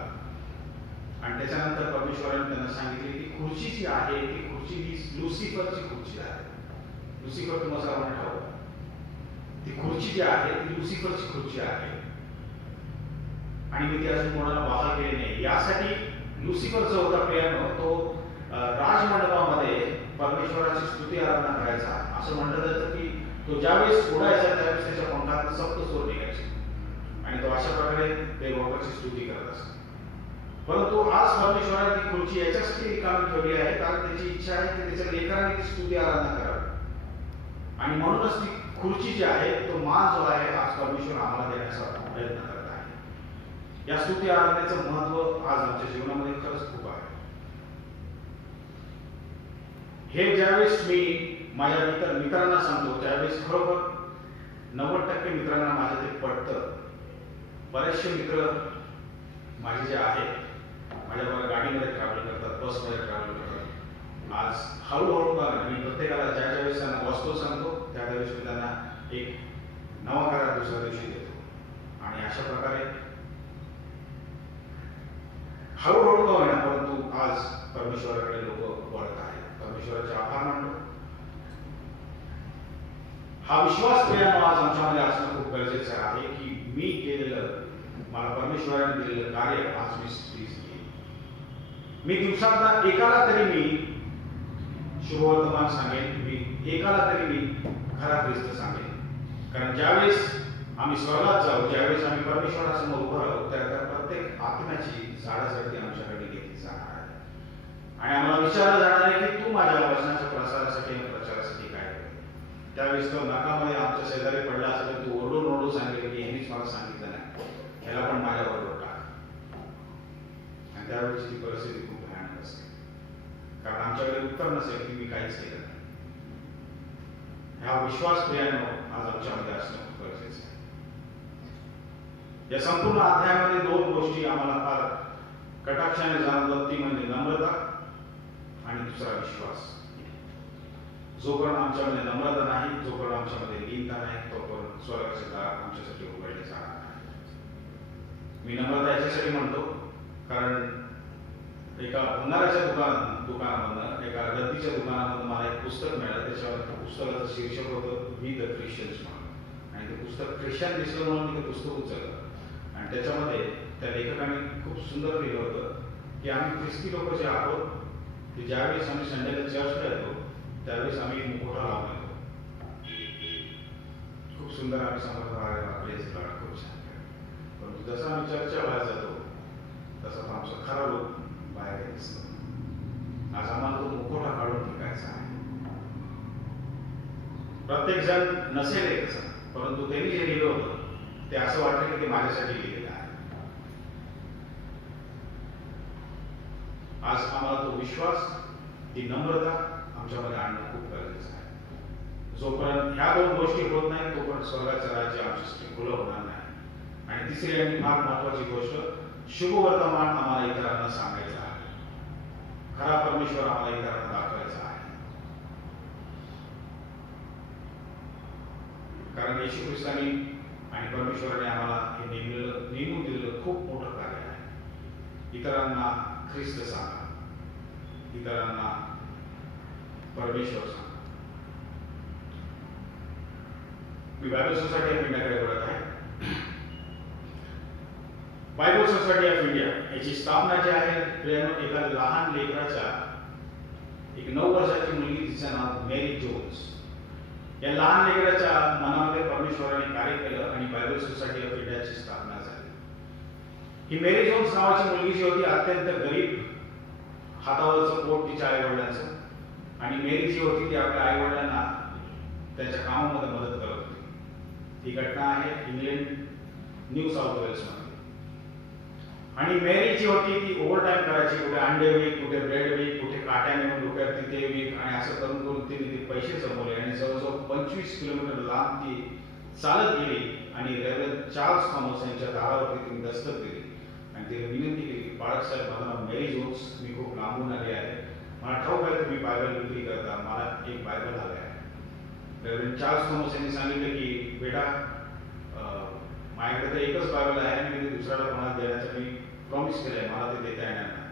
आणि त्याच्यानंतर परमेश्वराने त्यांना सांगितले की खुर्ची जी आहे ती खुर्ची ही लुसिफरची खुर्ची आहे. लुसिफर तुम्हाला म्हणत आहोत, ती खुर्ची जी आहे ती लुसिफरची खुर्ची आहे आणि मी ती अजून कोणाला बहाल केली नाही. यासाठी लुसिफर जो होता प्रियानो तो राजमंडपामध्ये परमेश्वराची स्तुती आराधना करायचा. असं म्हणलं जातं की तो ज्यावेळेस उडायचा त्यावेळेस त्याच्या पंखात सप्त स्वर निघायचे आणि तो अशा प्रकारे देवबापाची स्तुती करत असतो. परंतु आज परमेश्वराने ती खुर्ची याच्यासाठी रिकामी ठेवली आहे कारण त्याची इच्छा आहे की त्याच्या लेकरांनी ती स्तुती आराधना करावी आणि म्हणूनच ती खुर्ची जी आहे तो मान जो आहे आज परमेश्वर आम्हाला देण्याचा प्रयत्न करत आहे. या स्तुती आराधनेचं महत्व आज आमच्या जीवनामध्ये खरंच खूप आहे. हे ज्यावेळेस मी माझ्या मित्रांना सांगतो त्यावेळेस खरोखर 90% मित्रांना माझ्या ते पटतं. बरेचसे मित्र माझे जे आहेत माझ्याबरोबर गाडीमध्ये ट्रॅव्हल करतात, बसमध्ये ट्रॅव्हल करतात. आज हळूहळू मी प्रत्येकाला ज्या वेळेस त्यांना वास्तव सांगतो त्या वेळेस मी त्यांना एक नवा करार दुसऱ्या दिवशी देतो आणि अशा प्रकारे हळूहळू का होईना परंतु आज परमेश्वराकडे लोक वळत आहेत. परमेश्वराचे आभार मानतो. हा विश्वास प्रियानो आज आमच्यामध्ये असणं खूप गरजेचं आहे की मी केलेलं मला परमेश्वराने दिलेलं कार्य आज मी सिद्ध केले. मी दिवसात एकाला तरी मी शुभवर्तमान सांगेन, मी एकाला तरी मी खरा ख्रिस्त सांगेन. कारण ज्यावेळेस आम्ही स्वर्गात जाऊ ज्यावेळेस आम्ही परमेश्वरासमोर उभं राहू त्या प्रत्येक आत्म्याची साडासाठी आमच्याकडे घेतली जाणार आहे आणि आम्हाला विचारलं जाणार आहे की तू माझ्या वचनाच्या प्रसारासाठी आणि प्रचारासाठी काय केलं. त्यावेळेस तो नाकामध्ये आमच्या शेजारी पडला असेल तर तू ओरडून ओरडून सांगेल की ह्यांनीच मला सांगितलं नाही, ह्याला पण माझ्याबरोबर टाक. आणि त्यावेळेस ती परिस्थिती खूप भयानक असते कारण आमच्याकडे उत्तर नसेल की मी काहीच केलं नाही. हा विश्वास प्रियानो आज आमच्यामध्ये असणं खूप गरजेचं आहे. या संपूर्ण अध्यायामध्ये 2 गोष्टी आम्हाला फार कटाक्षाने जाणवतात, ती म्हणजे नम्रता आणि दुसरा विश्वास. जोपर्यंत आमच्यामध्ये नम्रता नाही, जोपर्यंत आमच्यामध्ये लीनता नाही, तोपर्यंत स्वर्गाचे दार आमच्यासाठी उघडले जाणार नाही. मी नम्रता याच्यासाठी म्हणतो कारण एका भंगाराच्या दुकानामधनं एका रद्दीच्या दुकानामधून मला एक पुस्तक मिळालं. त्याच्यावर पुस्तकाचं शीर्षक होतं वी द ख्रिश्चन्स म्हणून आणि ते पुस्तक ख्रिश्चन दिसलं म्हणून मी ते पुस्तक उचललं आणि त्याच्यामध्ये त्या लेखकाने खूप सुंदर लिहिलं होतं की आम्ही ख्रिस्ती लोक जे आहोत की ज्यावेळेस आम्ही संडेला चर्चला येतो त्यावेळेस आम्ही मुखवटा लावून येतो. खूप सुंदर आम्ही समोर खूप छान. परंतु जसं आम्ही चर्चच्या बाहेर जातो तसं तो आमचा खरा रूप बाहेर दिसतो. आज आम्हाला तो मुखवटा काढून फेकायचा आहे. प्रत्येक जण नसेल एक परंतु त्यांनी जे लिहिलं होतं ते असं वाटलं की ते माझ्यासाठी लिहिलेलं आहे. आज आम्हाला तो विश्वास ती नम्रता आमच्यामध्ये आणणं खूप गरजेचं आहे. जोपर्यंत ह्या 2 गोष्टी होत नाहीत तोपर्यंत स्वर्गाचं राज्य आमच्यासाठी खुलं होणार नाही. आणि तिसरी आणि फार महत्वाची गोष्ट शुभवर्तमान आम्हाला इतरांना सांगायचं आहे. खरा परमेश्वर आम्हाला इतरांना दाखवायचा आहे. कारण येशू ख्रिस्तानी आणि परमेश्वराने आम्हाला हे नेमून दिलेलं खूप मोठं कार्य आहे. इतरांना ख्रिस्त सांगा, इतरांना परमेश्वर सांगा. मी बायबल सोसायटी ऑफ इंडियाकडे वळत आहे. बायबल सोसायटी ऑफ इंडिया याची स्थापना जी आहे प्रियानो एका लहान लेकराच्या एक 9 वर्षाची मुलगी तिचं नाव मेरी जोन्स. या लहान लेकराच्या मनामध्ये परमेश्वराने कार्य केलं आणि बायबल सोसायटी ऑफ इंडियाची स्थापना झाली. ही मेरी जोन्स नावाची मुलगी जी होती अत्यंत गरीब, हातावरचं पोट तिच्या आई वडिलांचं आणि मेरी जी होती ती आपल्या आई वडिलांना त्यांच्या कामामध्ये मदत करत होती. ही घटना आहे इंग्लंड न्यू साऊथ वेल्स मध्ये. आणि मेरी जी होती ती ओव्हरटाईम करायची. कुठे अंडे वीक, कुठे ब्रेड वीक, कुठे काट्याने डोक्यात तिथे वीक आणि असं करून करून तिने ते पैसे जमवले आणि जवळजवळ 25 किलोमीटर लांब ती चालत गेली आणि रेव्हरंड चार्ल्स थॉमस यांच्या दारावरती तिने दस्तक दिली आणि तिने विनंती केली की बाळासाहेब माझं नाव मेरी जोन्स, मी खूप लांबून आले आहे, मला ठाऊक आहे तुम्ही बायबल विक्री करता, मला एक बायबल हवे आहे. रेव्हरंड चार्ल्स थॉमस यांनी सांगितलं की बेटा माझ्याकडे तर एकच बायबल आहे आणि मी दुसऱ्याला कोणाला देण्याचं मी प्रॉमिस केलंय, मला ते देता येणार नाही.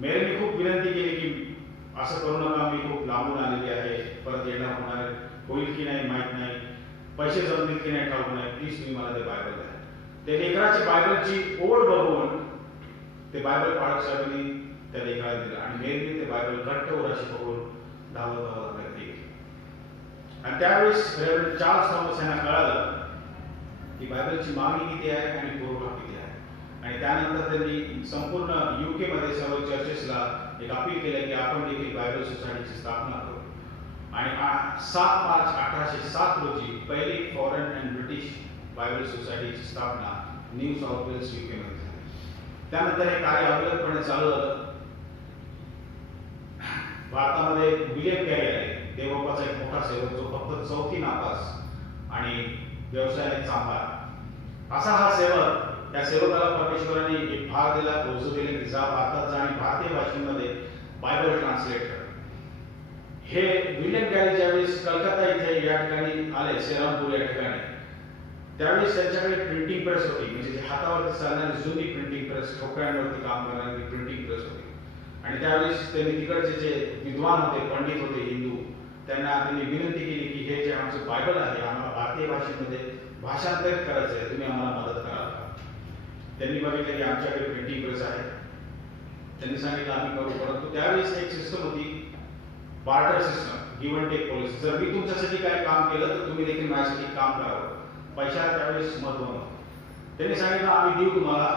मेरीने खूप विनंती केली की असं करू नका, मी खूप लांबून आलेली आहे, परत येणार होणार होईल की नाही माहीत नाही, पैसे जमतील की नाही ठाऊक नाही, प्लीज तुम्ही मला ते बायबल द्या. ते लेकराची बायबलची ओढ बघून ते बायबल पाळक साहेबांनी त्या लेकराला दिलं आणि मेरीने ते बायबल घट्ट ओढाशी बघून धावत धावत घरी गेली. आणि त्यावेळेस रेव्हरंड चार्ल्स थॉमस यांना कळालं की बायबलची मागणी किती आहे आणि पुरवठा किती आहे. आणि त्यानंतर त्यांनी संपूर्ण UK मध्ये सर्व चर्चेसला एक अपील केलं की आपण देखील बायबल सोसायटीची स्थापना करू. आणि 7 मार्च 1807 रोजी पहिली फॉरेन अँड ब्रिटिश बायबल सोसायटीची स्थापना न्यू साऊथ वेल्स UK मध्ये झाली. त्यानंतर हे कार्य अविरतपणे चालू झालं. भारतामध्ये विलियम कॅरी आले, देवबापाचा एक मोठा सेवक जो फक्त 4थी नापास आणि व्यवसायाने चांभार असा हा सेवक. त्या सेवकाला परमेश्वराने एक भाग दिला, रोजू दिले की जा भारतात जा आणि भारतीय भाषेमध्ये बायबल ट्रान्सलेट कर. हे विलियम कॅरी ज्यावेळेस कलकत्ता इथे या ठिकाणी आले, सेरामपूर या ठिकाणी, त्यावेळेस त्यांच्याकडे प्रिंटिंग प्रेस होती, म्हणजे जे हातावरती चालणारी जुनी प्रिंटिंग प्रेस, ठोकळ्यांवरती काम करणारी प्रिंटिंग प्रेस होती. आणि त्यावेळेस त्यांनी तिकडचे जे विद्वान होते, पंडित होते हिंदू, त्यांनी विनंती केली की हे जे आमचं बायबल आहे आम्हाला भारतीय भाषेमध्ये भाषांतरित करायचं आहे, तुम्ही आम्हाला मदत कराल का. त्यांनी बघितलं की आमच्याकडे प्रिंटिंग प्रेस आहे. त्यांनी सांगितलं आम्ही करू. परंतु त्यावेळेस एक सिस्टम होती, barter system, give and take policy. जर मी तुमच्यासाठी काय काम केलं तर तुम्ही देखील माझ्यासाठी काम करावं. पैशाला त्यावेळेस महत्व नव्हतं. त्यांनी सांगितलं आम्ही देऊ तुम्हाला,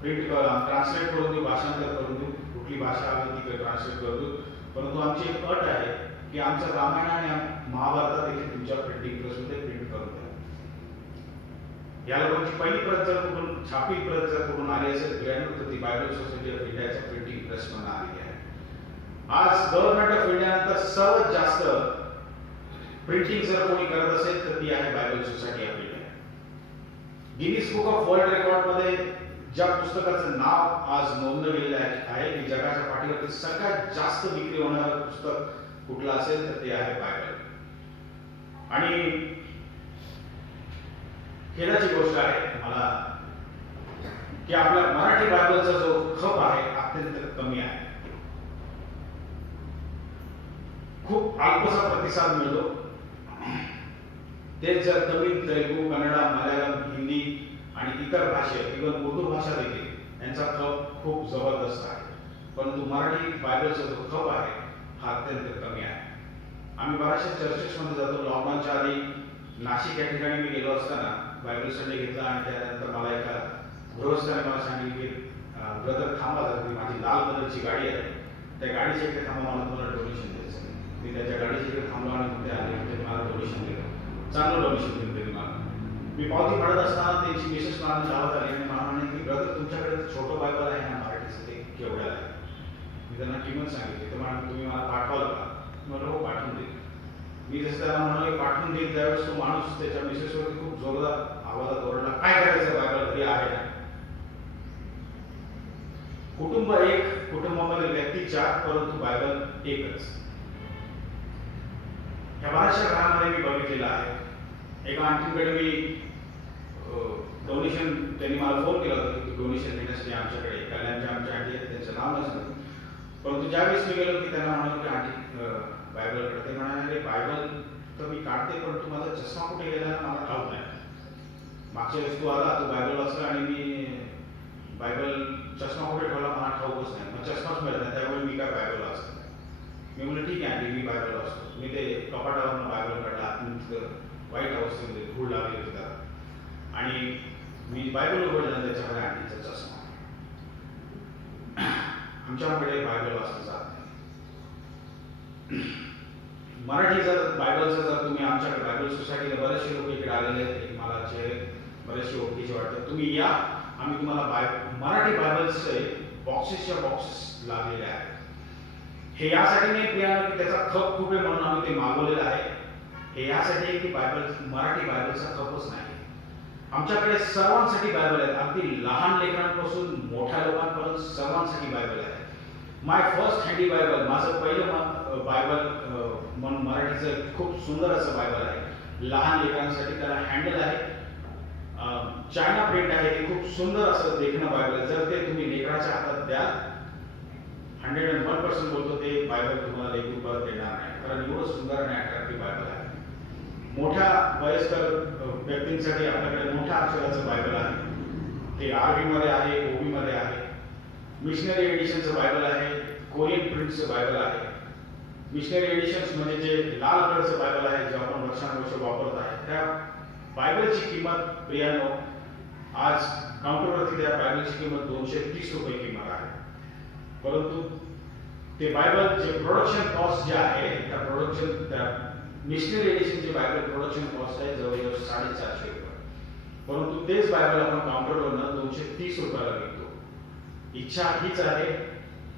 प्रिंट ट्रान्सलेट करून देऊ, भाषांतर करून देऊ, कुठली भाषा आली ती ट्रान्सलेट करून देऊ. परंतु आमची एक अट आहे की आमचं रामायण आणि महाभारत देखील तुमच्या प्रिंटिंग प्रेसमध्ये प्रिंट करून द्या. या लोकांची पहिली प्रत जर कुठून, छापी प्रत जर कुठून आली असेल तर ती बायबल सोसायटी ऑफ इंडियाच्या प्रिंटिंग प्रेसमधून आलेली आहे. आज गव्हर्नमेंट ऑफ इंडियानंतर सर्वात जास्त प्रिंटिंग जर कोणी करत असेल तर ती आहे Bible society of India. Guinness book of world record मध्ये ज्या पुस्तकाचं नाव आज नोंदलं गेलेलं आहे की जगाच्या पाठीवरती सगळ्यात जास्त विक्री होणारं पुस्तक कुठलं असेल तर ते आहे बायबल. आणि खेदाची गोष्ट आहे मला की आपल्या मराठी बायबलचा जो खप आहे अत्यंत कमी आहे. खूप अल्पसा प्रतिसाद मिळतो. तेच जर तमिळ, तेलुगू, कन्नडा, मल्याळम, हिंदी आणि इतर भाषे, इव्हन उर्दू भाषा देखील यांचा खप खूप जबरदस्त आहे. परंतु मराठी बायबलचा जो खप आहे हा अत्यंत कमी आहे. आम्ही बऱ्याचशा चर्चेसमध्ये जातो. लॉकडाऊनच्या आधी नाशिक या ठिकाणी मी गेलो असताना बायबल संडे घेतला आणि त्यानंतर मला एका गृहस्थाने मला सांगितले की ब्रदर थांबा जरा, माझी लाल कलरची गाडी आहे, त्या गाडीच्या इकडे थांबा, मला तुम्हाला डोनेशन द्यायचं. मी त्याच्या गाडीच्या इकडे थांबलो आणि कुठे आले म्हणजे मला डोनेशन दिलं. चांगलं डोनेशन दिलं त्यांनी मला. मी पावती भरत असताना त्यांची मिसेस मला धावत आली आणि मला म्हणे की ब्रदर तुमच्याकडे छोटं बायबल आहे ना मराठीचं, ते केवढ्याला आहे. मी त्यांना किंमत सांगितली. ते म्हणाले तुम्ही मला पाठवाल का. मला हो पाठवून देईल. मी जसं त्याला म्हणाले पाठवून देईल त्यावेळेस तो माणूस त्याच्या मिसेसवरती खूप जोरदार आवाजात ओरडला, काय करायचं बायबल घरी आहे ना. कुटुंब एक, कुटुंबामध्ये व्यक्ती 4 परंतु बायबल एकच. ह्या बऱ्याचशा घरामध्ये मी बघितलेलं आहे. एका आंटीकडे मी डोनेशन, त्यांनी मला फोन केला होता की डोनेशन देण्यासाठी आमच्याकडे कल्याणच्या आमच्या आंटी आहेत, त्यांचं नाव नसतं. परंतु ज्यावेळेस मी गेलो की त्यांना म्हणालो की आंटी बायबल काढते. म्हणाले बायबल तर मी काढते पण तू माझा चष्मा कुठे गेला मला ठाऊक नाही. मागच्या वेळेस तू आला, तू बायबल वाचला आणि मी बायबल चष्मा कुठे ठेवला मला ठाऊकच नाही. मग चष्माच मिळत नाही, त्यामुळे मी काय बायबल वाचतो. मी म्हणलं ठीक आहे आंटी मी बायबल वाचतो. मी ते कपाटावरून बायबल काढला, वाईट अवस्थेमध्ये धूळ लागली होती त्याला आणि मी बायबल उघडलं, त्याच्यामध्ये आंटीचा चष्मा. आमच्याकडे बायबल वाचलं जात नाही. मराठी जर बायबलचं जर तुम्ही आमच्याकडे बायबल सोसायटीला बरेचसे लोक इकडे आलेले आहेत, मला चेहरे बरेचसे ओळखीचे वाटतात, तुम्ही या, आम्ही तुम्हाला मराठी बायबल्सचे बॉक्सेसच्या बॉक्सेस लागलेले आहेत. हे यासाठी नाही प्रियानं की त्याचा खप खूप आहे म्हणून आम्ही ते मागवलेलं आहे. हे यासाठी आहे की मराठी बायबलचा खपच नाही. आमच्याकडे सर्वांसाठी बायबल आहेत, अगदी लहान लेकरांपासून मोठ्या लोकांपर्यंत सर्वांसाठी बायबल आहे. माय फर्स्ट हँडी बायबल, माझं पहिलं बायबल म्हणून मराठीचं खूप सुंदर असं बायबल आहे. लहान लेकरांसाठी त्याला हँडल आहे, चायना प्रिंट आहे, ते खूप सुंदर असं देखणं बायबल आहे. जर ते तुम्ही लेकराच्या हातात द्याल 101% बोलतो ते बायबल तुम्हाला लेकरू परत देणार नाही, कारण एवढं सुंदर आणि अट्रॅक्टिव्ह बायबल आहे. मोठ्या वयस्कर व्यक्तींसाठी आपल्याकडे मोठ्या अक्षराचं बायबल आहे. ते आरबी मध्ये आहे, ओबी मध्ये आहे. मिशनरी एडिशनचं बायबल आहे, कोरियन प्रिंटचं बायबल आहे. मिशनरी एडिशन्स म्हणजे जे लाल कलरचं बायबल आहे जे आपण वर्षानुवर्ष वापरत आहे त्या बायबलची किंमत प्रियानो आज काउंटरवरती त्या बायबलची किंमत 230 रुपये किंमत आहे. परंतु ते बायबल जे प्रोडक्शन कॉस्ट जे आहे त्या मिशनरी एडिशनचे बायबल प्रोडक्शन कॉस्ट आहे जवळजवळ 450 रुपये. परंतु तेच बायबल आपण काउंटरवरनं 230 रुपयाला विकतो. इच्छा हीच आहे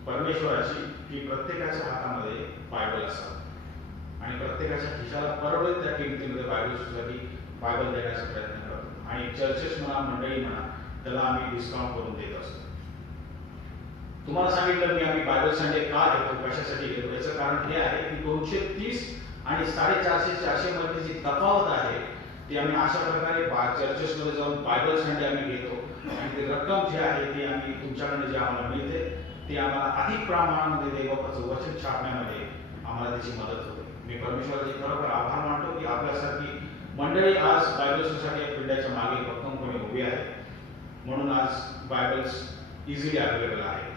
परमेश्वराची की प्रत्येकाच्या हातामध्ये बायबल असावं आणि प्रत्येकाच्या खिशाला परवडेल त्या किमतीमध्ये बायबल देण्याचा प्रयत्न करतो आणि चर्चेस म्हणा मंडळी म्हणा त्याला आम्ही डिस्काउंट करून देत असतो. तुम्हाला सांगितलं की आम्ही बायबल संडे का घेतो कशासाठी घेतो याचं कारण हे आहे की 230 आणि 450 मध्ये जी तफावत आहे ती आम्ही अशा प्रकारे चर्चेसमध्ये जाऊन बायबल संडे आम्ही घेतो आणि ती रक्कम जी आहे ती आम्ही तुमच्याकडे जे आम्हाला मिळते ती आम्हाला अधिक प्रमाणामध्ये देवाचं वचन छापण्यामध्ये आम्हाला त्याची मदत होते. मी परमेश्वराचे खरोखर आभार मानतो की आपल्यासारखी मंडळी आज बायबल सोसायटी ऑफ इंडियाच्या मागे भक्कमपणे उभी आहे म्हणून आज बायबल्स इझिली अवेलेबल आहे.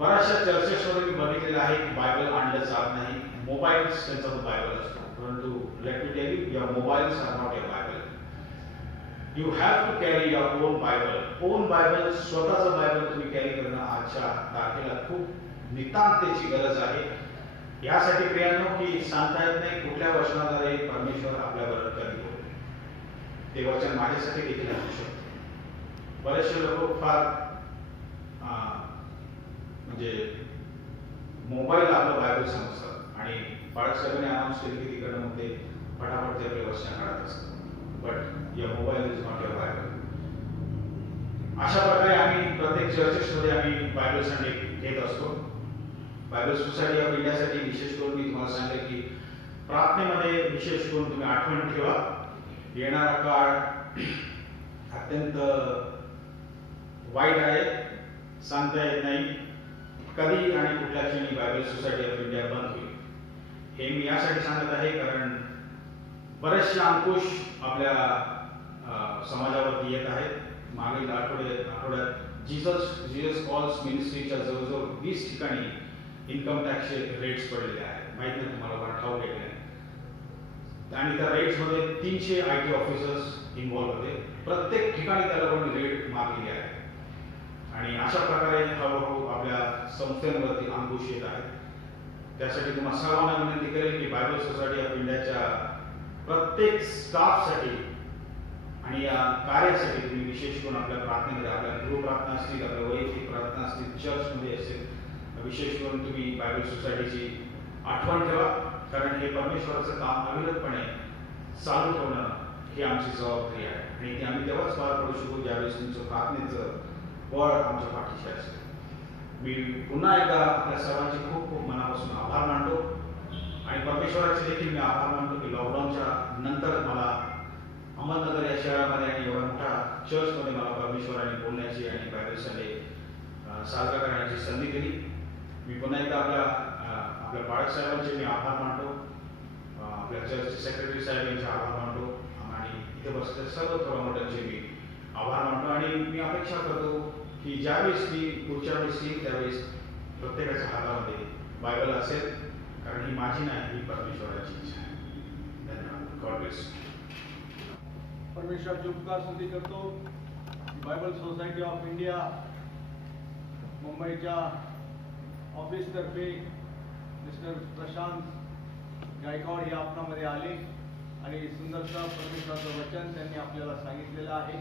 बऱ्याचशा चर्चेसमध्ये मी बघितलेलं आहे की बायबल आणलं जात नाही, मोबाईल्स त्यांचा तो बायबल असतो. परंतु let me tell you, your mobiles are not your Bible. You have to carry your own Bible. Own Bible, स्वतःचं बायबल तुम्ही कॅरी करणं आजच्या तारखेला खूप नितांतेची गरज आहे. यासाठी प्रियानो की सांगता येत नाही कुठल्या वचनाद्वारे परमेश्वर आपल्याबरोबर कधी बोलतो. ते वचन माझ्यासाठी देखील असू शकते. बरेचसे लोक फार म्हणजे मोबाईल आपलं बायबल समजतात आणि बाळक साहेबांनी अनाउन्स केली की तिकडनं मग ते फटाफट ते आपले वचन काढत असतात. But your mobile is not your Bible. अशा प्रकारे आम्ही प्रत्येक चर्चेसमध्ये आम्ही बायबल संडे घेत असतो. बायबल सोसायटी ऑफ इंडियासाठी विशेष करून मी तुम्हाला सांगेल की प्रार्थनेमध्ये विशेष करून तुम्ही आठवण ठेवा. येणारा काळ अत्यंत वाईट आहे, सांगता येत नाही कधी आणि कुठल्या क्षणी बायबल सोसायटी ऑफ इंडिया बंद होईल. हे मी यासाठी सांगत आहे कारण बरेचसे अंकुश आपल्या समाजावरती येत आहेत. मागील आठवड्यात जीसस कॉल्स मिनिस्ट्रीच्या जवळजवळ 20 ठिकाणी इन्कम टॅक्सचे रेट्स पडलेले आहेत. माहिती नाही तुम्हाला पण ठाऊक आहे आणि त्या रेट्समध्ये 300 IT ऑफिसर्स इन्व्हॉल्व होते. प्रत्येक ठिकाणी त्या लोकांनी रेट मागलेली आहे आणि अशा प्रकारे हळूहळू आपल्या संस्थेवरती अंकुश येत आहेत. त्यासाठी तुम्हाला सर्वांना विनंती करेल की बायबल सोसायटी ऑफ इंडियाच्या प्रत्येक स्टाफसाठी आणि या कार्यासाठी तुम्ही विशेष करून आपल्या प्रार्थनेमध्ये आपल्या गृहप्रार्थना असतील, आपल्या वैयक्तिक प्रार्थना असतील, चर्चमध्ये असेल, विशेष करून तुम्ही बायबल सोसायटीची आठवण ठेवा कारण हे परमेश्वराचं काम अविरतपणे चालू ठेवणं ही आमची जबाबदारी आहे आणि ती आम्ही तेव्हाच पार पडू शकू ज्यावेळेस तुमचं प्रार्थनेचं बळ आमच्या पाठीशी असेल. मी पुन्हा एकदा आपल्या सर्वांचे खूप खूप मनापासून आभार मानतो आणि परमेश्वराचे देखील मी आभार मानतो की लॉकडाऊनच्या नंतर मला अहमदनगर या शहरामध्ये आणि एवढ्या मोठ्या चर्चमध्ये मला परमेश्वराने बोलण्याची आणि बायबल संडे साजरा करण्याची संधी दिली. मी पुन्हा एकदा आपल्या बाळक साहेबांचे मी आभार मानतो, आपल्या चर्चचे सेक्रेटरी साहेब यांचे आभार मानतो आणि इथे बसलेल्या सर्व थोरामोठ्यांचे मी आभार मानतो आणि मी अपेक्षा करतो की ज्यावेळेस मी पुढच्या वेळेस येईल त्यावेळेस प्रत्येकाच्या हातामध्ये बायबल असेल कारण ही माझी नाही, ही परमेश्वराची इच्छा आहे. धन्यवाद. God bless. परमेश्वराची उपकार स्तुती करतो. बायबल सोसायटी ऑफ इंडिया मुंबईच्या ऑफिसतर्फे मिस्टर प्रशांत गायकवाड हे आपणामध्ये आले आणि सुंदरसं परमेश्वराचं वचन त्यांनी आपल्याला सांगितलेलं आहे.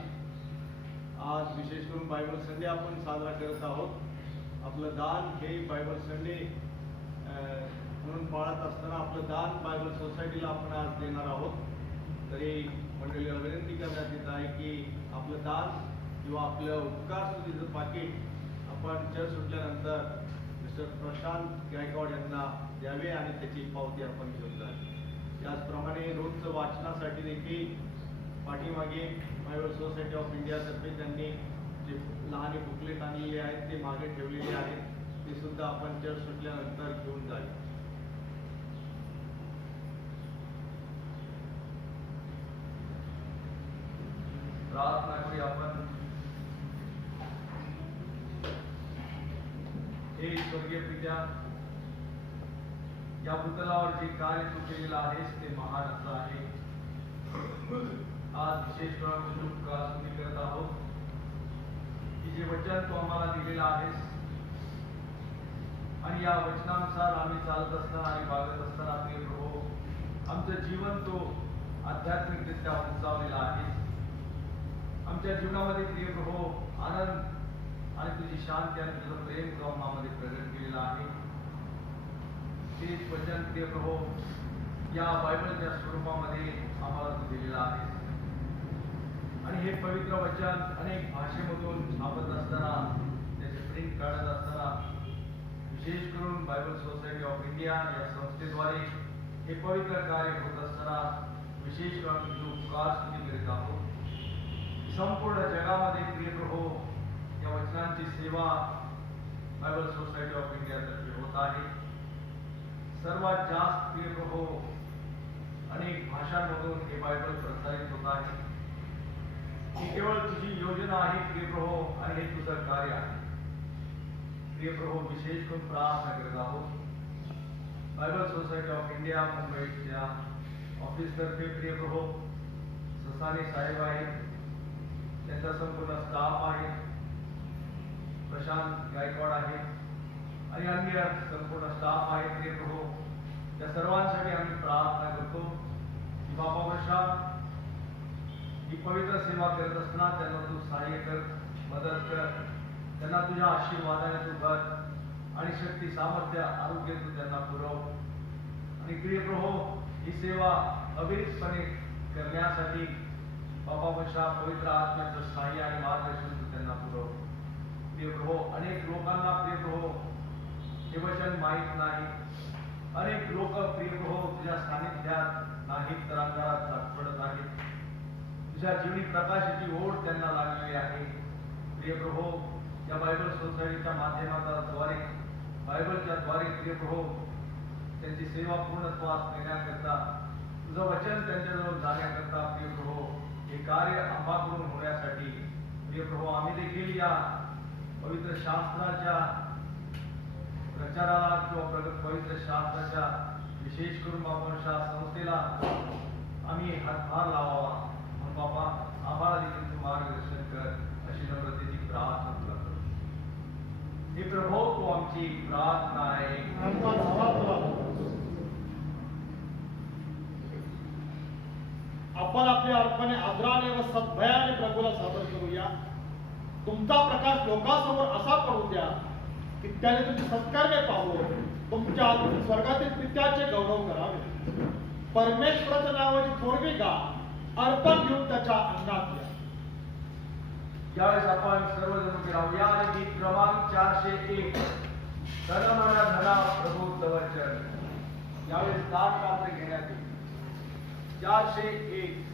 आज विशेष करून बायबल संडे आपण साजरा करत आहोत. आपलं दान हे बायबल संडे म्हणून पाळत असताना आपलं दान बायबल सोसायटीला आपण आज देणार आहोत. तरी मंडळीला विनंती करण्यात येत आहे की आपलं दान किंवा आपलं उपकार स्तुतीचं पाकिट आपण चर्च सुटल्यानंतर मिस्टर प्रशांत गायकवाड यांना द्यावे आणि त्याची पावती आपण घेऊन जावी. त्याचप्रमाणे रोजचं वाचनासाठी देखील पाठीमागे बायबल सोसायटी ऑफ इंडियातर्फे त्यांनी जे लहान बुकलेट आणलेले आहेत ते मागे ठेवलेले आहेत, ते सुद्धा आपण चर्च सुटल्यानंतर घेऊन जावे. प्रार्थना करूया आपण. हे स्वर्गीय पित्या, या भूतलावर जे कार्य तू केलेलं आहेस ते महान असं आहे. आज विशेष करून तुझी उपकार तुम्ही करत आहोत की जे वचन तू आम्हाला दिलेलं आहेस आणि या वचनानुसार आम्ही चालत असताना आणि वागत असताना प्रिय प्रभू आमचं जीवन तो आध्यात्मिकरित्या उंचावलेला आहे. आमच्या जीवनामध्ये प्रिय प्रभू आनंद आणि तुझी शांती आणि तुझं प्रेम तू आम्हामध्ये प्रगट केलेलं आहे. तेच वचन प्रिय प्रभू या बायबलच्या स्वरूपामध्ये आम्हाला तू दिलेलं आहे आणि हे पवित्र वचन अनेक भाषेमधून छापत असताना त्याचे प्रिंट काढत असताना विशेष करून बायबल सोसायटी ऑफ इंडिया या संस्थेद्वारे हे पवित्र कार्य होत असताना विशेष करून तुझे उपकार स्तुती करीत आहोत. संपूर्ण जगामध्ये प्रिय प्रभू या वचनांची सेवा बायबल सोसायटी ऑफ इंडिया तर्फे होत आहे. सर्वात जास्त प्रिय प्रभू अनेक भाषांमधून हे बायबल प्रसारित होत आहे. ही केवळ तुझी योजना आहे प्रिय प्रभू आणि हे तुझं कार्य आहे. प्रिय प्रभू विशेष करून प्रार्थना करत आहोत बायबल सोसायटी ऑफ इंडिया मुंबईच्या ऑफिस तर्फे प्रिय प्रभू ससाने साहेब आहेत, त्यांचा संपूर्ण स्टाफ आहे, प्रशांत गायकवाड आहे आणि अन्य संपूर्ण स्टाफ आहे. प्रिय प्रभू त्या सर्वांसाठी आम्ही प्रार्थना करतो की बाबा वर्षा ही पवित्र सेवा करत असताना त्यांना तू सहाय्य कर, मदत कर, त्यांना तुझ्या आशीर्वादाने तू भर आणि शक्ती सामर्थ्य आरोग्य तू त्यांना पुरव आणि प्रिय प्रभू ही सेवा अविरतपणे करण्यासाठी बाबा वर्षा पवित्र आत्म्याचं सहाय्य आणि मार्गदर्शन तू त्यांना पुरव. प्रिय प्रभू अनेक लोकांना प्रिय प्रभू हे वचन माहीत नाही. अनेक लोक प्रिय प्रभू तुझ्या सानिध्यात नाहीत तर अंधारात पडत आहेत. तुझ्या जीवनी प्रकाशाची ओढ त्यांना लागलेली आहे. प्रिय प्रभू या बायबल सोसायटीच्या माध्यमाद्वारे बायबलच्या द्वारे प्रिय प्रभू त्यांची सेवा पूर्णत्वास नेण्याकरता तुझं वचन त्यांच्याजवळ जाण्याकरता प्रिय प्रभू हे कार्य आम्हाकडून होण्यासाठी प्रिय प्रभू आम्ही देखील या पवित्र शास्त्राच्या प्रचाराला किंवा पवित्र शास्त्राच्या विशेष करून बाबा संस्थेला आम्ही हातभार लावावा म्हणून बाबा आम्हाला देखील तू मार्गदर्शन कर अशी नम्रतेची प्रार्थना तुला करतो. हे प्रभू तू आमची प्रार्थना आहे. आपण आपल्या अर्पणे आदराने व सद्भयाने प्रभूला सादर करूया. तुमचा प्रकाश लोकांसमोर असा पडू द्या की त्याने तुमचे सत्कार्य पाहून तुमच्या स्वर्गातील पित्याचे गौरव करावे. परमेश्वराच्या नावाची थोडवी गा, अर्पण घेऊन त्याच्या अंगात या. यावेळेस आपण सर्वजण उभे राहूया आणि गीत क्रमांक 401 तन मन धना प्रभू तव चरण यावेळेस दाट पात्र घेण्यात येईल. 401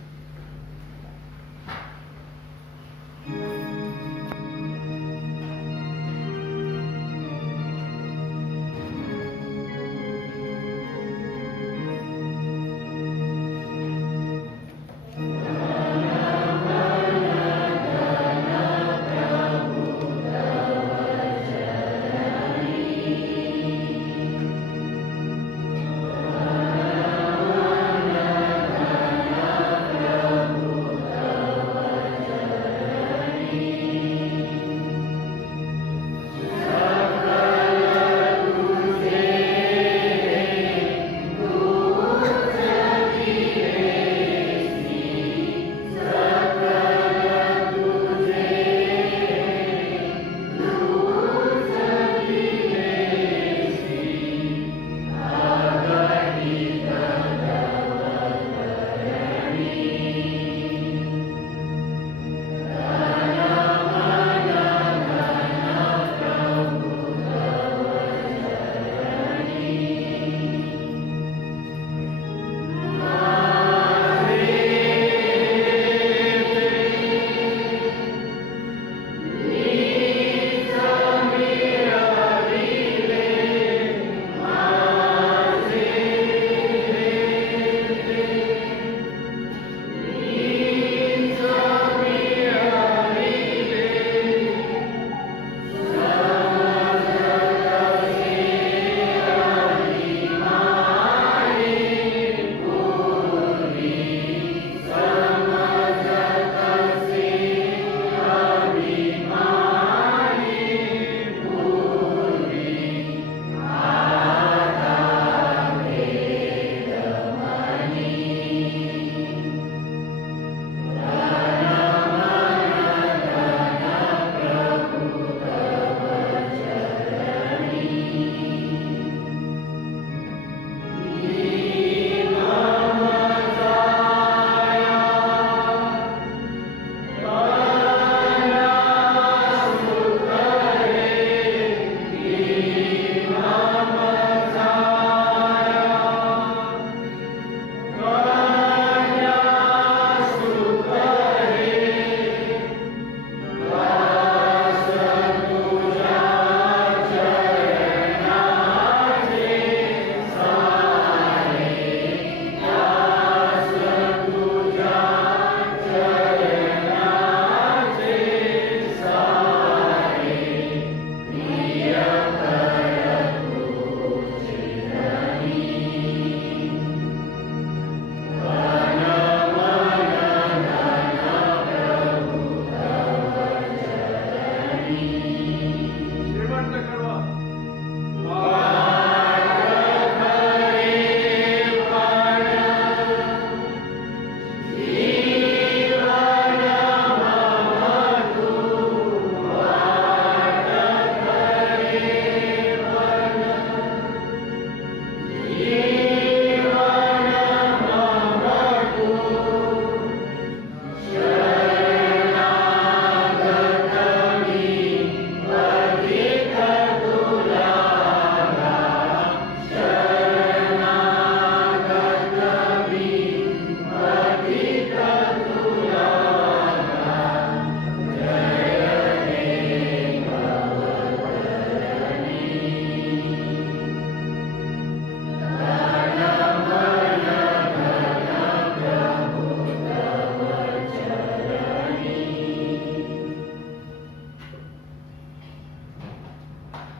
शेवटचं कडवं.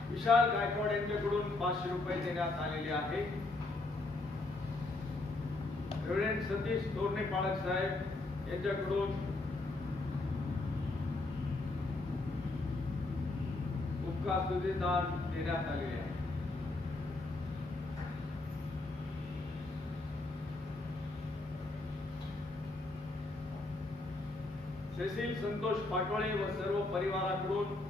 विशाल गायकवाड यांच्याकडून 500 रुपये देण्यात आलेले आहे. रेव्हरंड सतीश तोरणे पाळक साहेब यांच्याकडून उपकार स्तुती दान देण्यात आलेले आहे. सेसिल संतोष पाटोळे व सर्व परिवाराकडून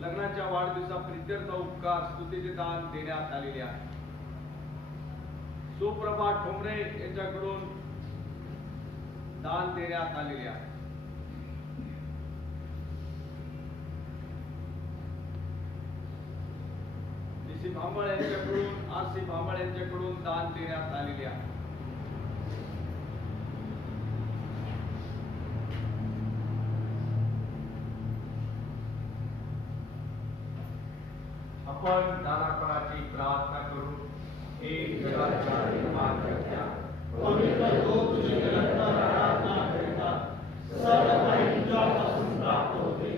लग्नाच्या वाढदिवसाप्रित्यर्थ उपकार स्तुतीचे दान देण्यात आलेले आहे. सुप्रभा ठोंबरे यांच्याकडून दान देण्यात आलेले आहे. डी.सी. भांबळ यांच्याकडून आर.सी. भांबळ यांच्याकडून दान देण्यात आलेले आहे. आपण दानापणाची प्रार्थना करू. एक जगाच्या निर्माणकर्त्या पवित्र तो तुझे निरंतर आराधना करिता सर्व काही तुझ्यापासून प्राप्त होते.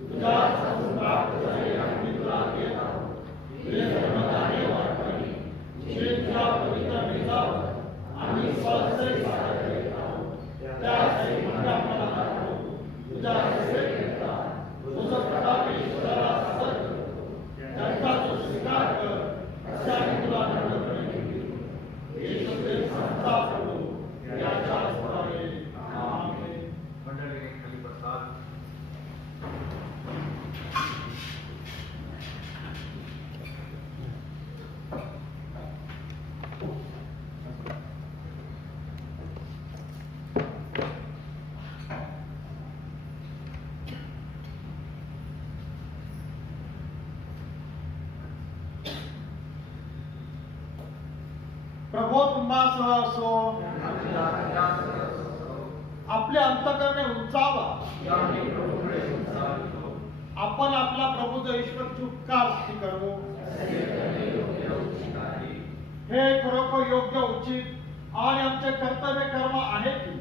तुझ्यापासून प्राप्त झाले आम्ही तुला देत आहोत. हे सर्व दाने वाटणी जे तुझ्या पवित्र मेजावर आम्ही सहजही सादर करीत आहोत. त्यासाठी मंडपाला दाखवू. तुझ्या सेवेकरिता तुझं प्रताप ईश्वराला सादर करतो. त्यांचा तू स्वीकार कर असे आम्ही तुला नम्रपणे विनंती. येशू ख्रिस्ताचा प्रभू याच्या द्वारे आमेन. मंडळीने खाली बसाल. प्रभू तुम्हासह असो. आपले अंतकरणे उंचावा. आपण आपला प्रभू ईश्वरची उपकार स्तुती करू. हे खरोखर योग्य उचित आणि आमचे कर्तव्य कर्म आहे की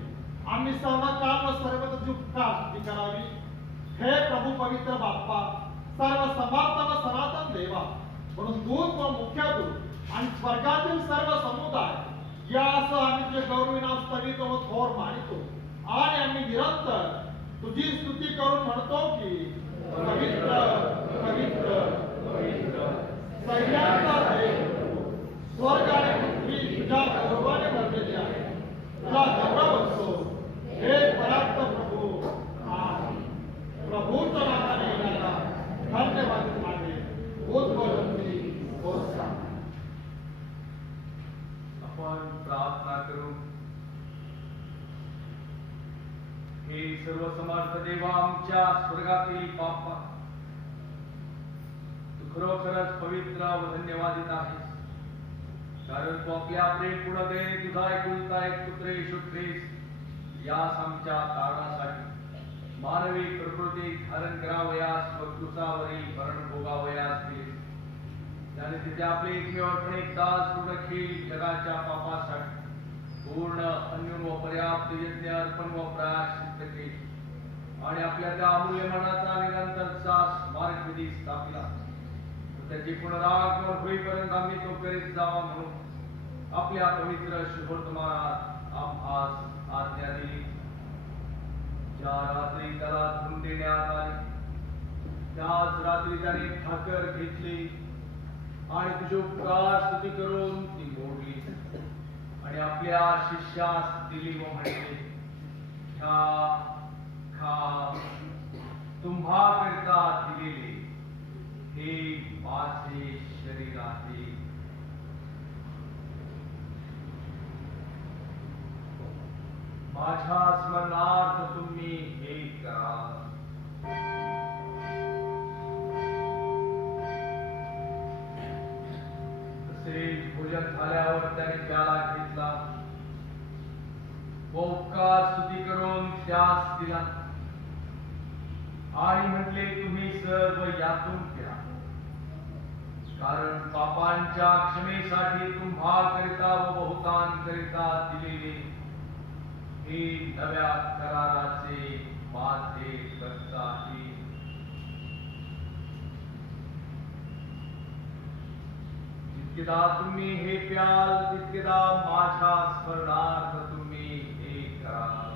आम्ही सर्व काळ व सर्व तुझी उपकार स्तुती करावी. हे प्रभू पवित्र बाप्पा, सर्व समर्थ व सनातन देवा, म्हणून दूत व मुख्य दूत आणि स्वर्गातील सर्व समुदाय यासह आम्ही तुझे गौरविनाम स्तवितो व थोर मानितो आणि आम्ही निरंतर तुझी स्तुती करून म्हणतो की पवित्र पवित्र पवित्र सैन्याचा देव, स्वर्ग आणि पृथ्वी तुझ्या गौरवाने भरलेली आहे. तुझा गौरव असो हे पराक्रम प्रभू. आमीन. प्रभूच्या नावाने येणारा धन्यवाद मागे उद्भवती होता. आपण प्रार्थना करू. हे सर्व समर्थ देवा, आमच्या स्वर्गातील बाप्पा, तू खरोखरच पवित्र व धन्यवादित आहेस. कारण तू आपल्या प्रेमपूर्ण दयेने तुझा एकुलता एक पुत्र येशू ख्रिस्त यास आमच्या तारणासाठी मानवी प्रकृती धारण करावयास व क्रूसावरील मरण भोगावयास दिले. त्याने तिथे आपले एकमेव एक दास पूर्ण केली. जगाच्या पापासाठी पूर्ण अन्योन व पर्याप्त यज्ञ अर्पण व प्रायश्चित्त केले आणि आपल्या त्या अमूल्य मनाचा निरंतरचा स्मारक विधी स्थापिला. त्याची पुनरागमन होईपर्यंत आम्ही तो करीत जावा म्हणून आपल्या पवित्र शुभवर्तमानात आम्हास आज्ञा दिली. ज्या रात्री त्याला धुवून देण्यात आले त्याच रात्री त्याने भाकर घेतली आणि तुझे उपकार स्तुती करून ती मोडली आणि आपल्या शिष्यास दिली व म्हटले, घ्या, खा, तुम्हा करता दिलेले हे माझे शरीर आहे. माझ्या स्मरणार्थ तुम्ही हे करा. भोजन झाल्यावर त्याने प्याला घेतला व उपकार स्तुती करून त्यास दिला आणि म्हटले, तुम्ही सर्व यातून प्या, कारण पापांच्या क्षमेसाठी तुम्हा करिता व बहुतांकरिता दिलेले हे नव्या कराराचे माझे रक्त आहे. जितकेदा तुम्ही हे प्याल तितकेदा माझ्या स्मरणार्थ तुम्ही हे कराल.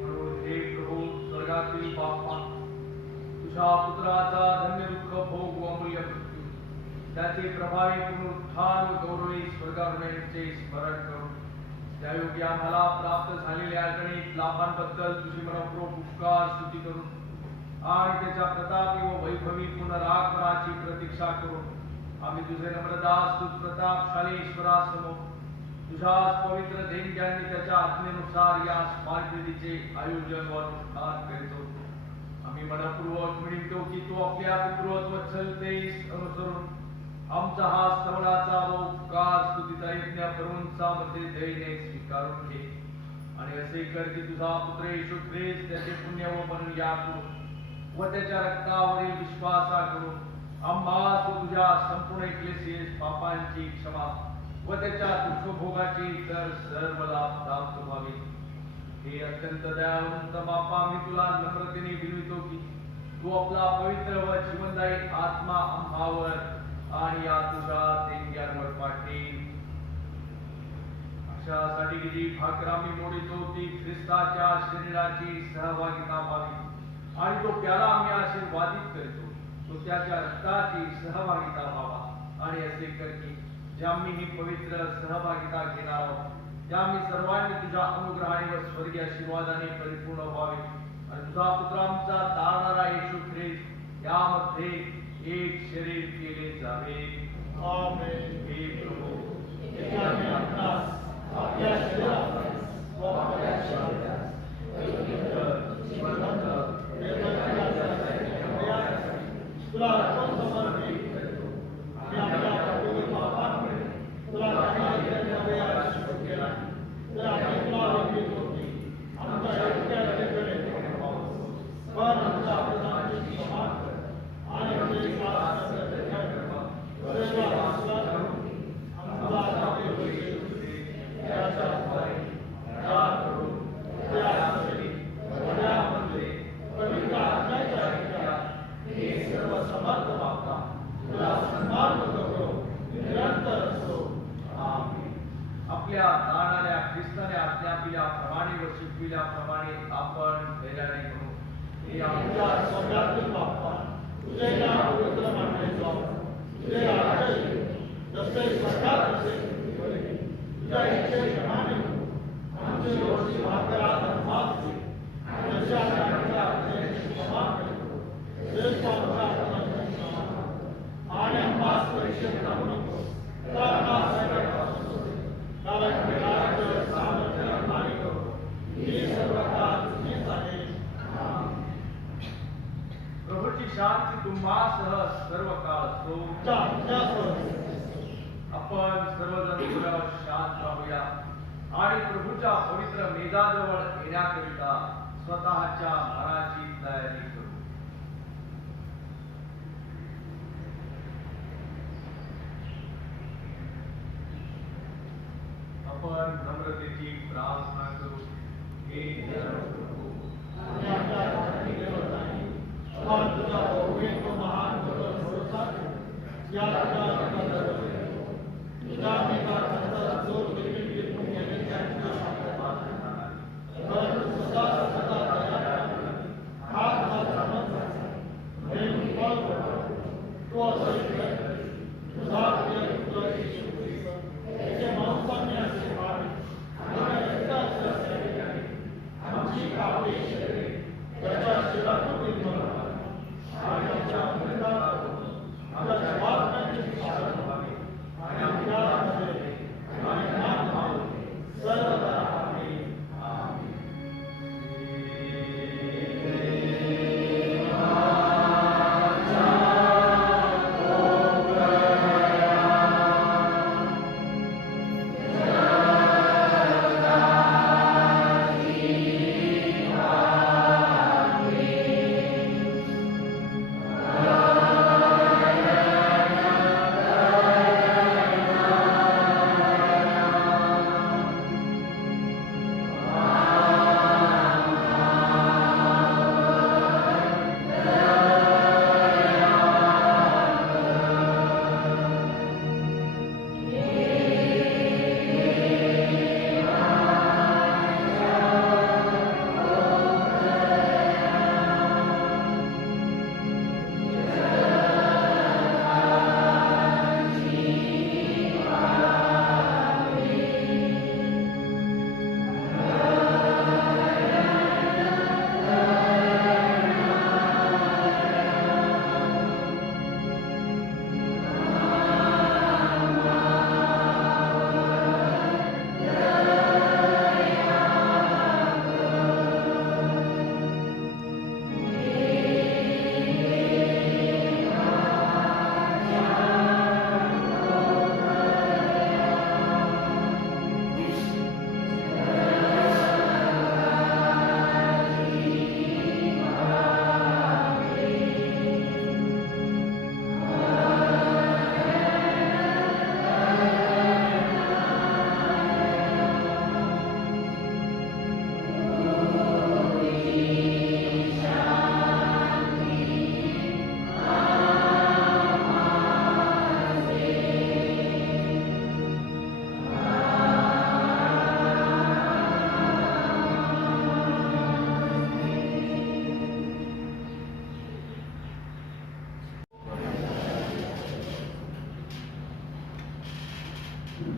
म्हणून हे प्रभू स्वर्गातील बाप्पा, तुझ्या पुत्राचा धन्य दुःख भोग व अमूल्य मृत्यू, त्याचे प्रभावी पुनरुत्थान व गौरवी स्वर्गारोहणाचे स्मरण करून त्यायोगी आम्हाला प्राप्त झालेल्या गणित लाभांबद्दल तुझी मनपूर्वक उपकार स्तुती करून आणि त्याच्या प्रतापी व वैभवी पुनरागमनाची प्रतीक्षा करून आम्ही तुझे नम्रदास तुझ प्रतापशाली ईश्वरासमोर तुझ्या पवित्र देणग्यांनी त्याच्या आज्ञेनुसार या स्मारकनिधीचे आयोजन व अनुष्ठान करीतो. आम्ही मनपूर्वक विनंतो की तू आपल्या पितृत्व वत्सलतेस अनुसरून आमचा हा स्तवनाचा व उपकार स्तुतीचा यज्ञ प्रभूंचामध्ये दयेने स्वीकारून घे आणि असे कर की तुझा पुत्र येशू ख्रिस्त त्याचे पुण्य व म्हणून यातून व त्याच्या रक्तावरील विश्वासा करून आम्हास व तुझ्या संपूर्ण एकलेसीस पापांची क्षमा व त्याच्या दुःखभोगाची तर सर्व लाभ प्राप्त व्हावे. हे अत्यंत दयावंत बापा, मी तुला नम्रतेने विनवितो की तू आपला पवित्र व जीवनदायी आत्मा आम्हावर आणि या तुझ्या देणग्यांवर पाठव. अशासाठी की जी भाकर आम्ही मोडितो ती ख्रिस्ताच्या शरीराची सहभागिता व्हावी आणि तो प्याला आम्ही आशीर्वादित करतो तो त्याच्या रक्ताची सहभागिता व्हावा. आणि असे कर की जे आम्ही ही पवित्र सहभागिता घेणार आहोत त्या आम्ही सर्वांनी तुझ्या अनुग्रहाने व स्वर्गीय आशीर्वादाने परिपूर्ण व्हावे आणि तुझा पुत्र आमचा तारणारा येशू ख्रिस्त यामध्ये एक शरीर केले जावे. आमेन. हे प्रभू, आपल्या शरीरात व आपल्या तुला अर्पण समर्पित करतो. मी आपल्या प्रभू पापांमुळे तुला धन्यवाद अर्पण केला. तर आम्ही तुला विनंती की आमच्या योग्यतेकडे पण आमच्या अपराधांची क्षमा कर आणि आमचे पाप सर्व आसरा करून आमचा आपल्या जाणाऱ्या ख्रिस्ताने आज्ञा दिल्याप्रमाणे व शिकविल्याप्रमाणे आपण धैर्याने करू. हे आमच्या स्वर्गातील बाप्पा, तुझे नाव पवित्र मानले जावो. तुझे राज्य येवो. जसे स्वर्गात तसे पृथ्वीवर. तुझ्या इच्छेप्रमाणे आमची रोजची भाकर आज आम्हास दे. जसे आम्ही आमच्या अपराधांची क्षमा करतो, तसेच आमच्या अपराधांची क्षमा कर. आणि आम्हास परीक्षेत टाकू नको, तर आम्हास संकटापासून सोड. कारण तुझे राज्य, सामर्थ्य आणि गौरव ही सर्व काळ तुझीच आहे. प्रभूची शांती तुम्हासह सर्व काळ असो. आपण सर्वजण तुझ्यावर शांत राहूया आणि प्रभूच्या पवित्र मेजाजवळ येण्याकरिता स्वतःच्या मनाची तयारी करू. आपण नम्रतेची प्रार्थना करू. हे प्रभू, तुझा पवित्र महान भरोसा या तुझ्या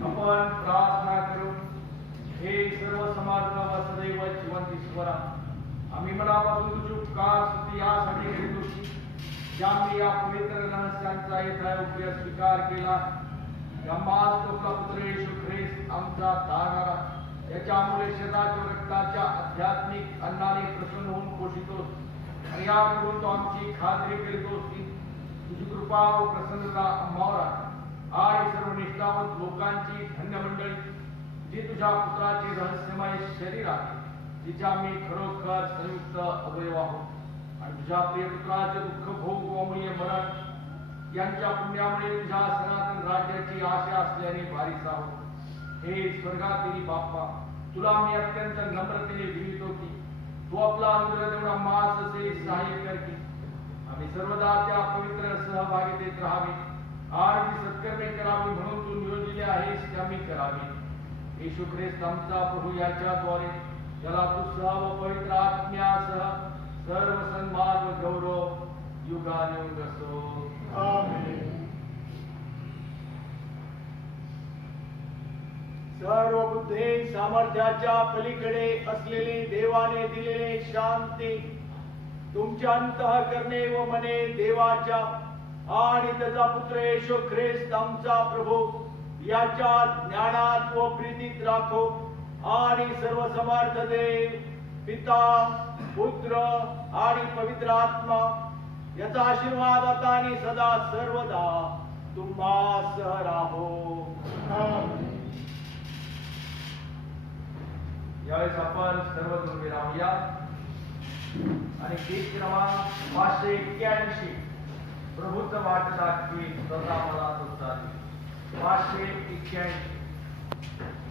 आपण प्रार्थना करू. हे सर्व समर्थ व सदैव जिवंत ईश्वरा, आम्ही मनापासून तुझी उपकार स्तुती यासाठी करीतो की ज्यांनी या पवित्र रहस्यांचा येथा उपयोग स्वीकार केला, ब्रह्मास आपला पुत्र येशू ख्रिस्त आमचा तारणारा, याच्यामुळे शरीराच्या व रक्ताच्या आध्यात्मिक अन्नाने प्रसन्न होऊन पोषितोस आणि याकडून तो आमची खात्री करीतोस की तुझी कृपा व प्रसन्नता आम्हावर आणि सर्व निष्ठावंत लोकांची धन्य मंडळी जी तुझ्या पुत्राचे रहस्यमय शरीर आहे, जिच्या आम्ही खरोखर संयुक्त अवयव आहोत आणि तुझ्या प्रिय पुत्राचे दुःख भोग व अमूल्य मरण यांच्या पुण्यामुळे तुझ्या सनातन राज्याची आशा असल्याने भारीस आहोत. हे स्वर्गातील बाप्पा, तुला मी अत्यंत नम्रतेने विनवतो की तू आपला अनुग्रह देऊन आम्हास असे सहाय्य कर की आम्ही सर्वदा त्या पवित्र सहभागितेत राहावे आणि ती सत्कर्मे करावी म्हणून तू नियोजले आहेस ते आम्ही करावे. येशू ख्रिस्त आमचा प्रभू याच्याद्वारे त्याला तू सर्व पवित्र आत्म्यासह सर्व सन्मान व गौरव युगानुयुग असो. आमेन. सर्व बुद्धे सामर्थ्याच्या पलीकडे असलेले देवाने दिलेले शांती तुमच्या अंतःकरणे व मने देवाच्या आणि त्याचा पुत्र येशू ख्रिस्त आमचा प्रभू याच्या ज्ञानात व प्रीतीत राखो आणि सर्व समर्थ देव पिता पुत्र आणि पवित्र आत्मा याचा आशीर्वाद आता आणि सदा सर्वदा तुम्हास राहो. आमेन. यावेळेस आपण सर्वजण उभे राहूया आणि गीत क्रमांक 581 प्रभूचं वाटता की स्वतः मला तुझा 581. आमेन.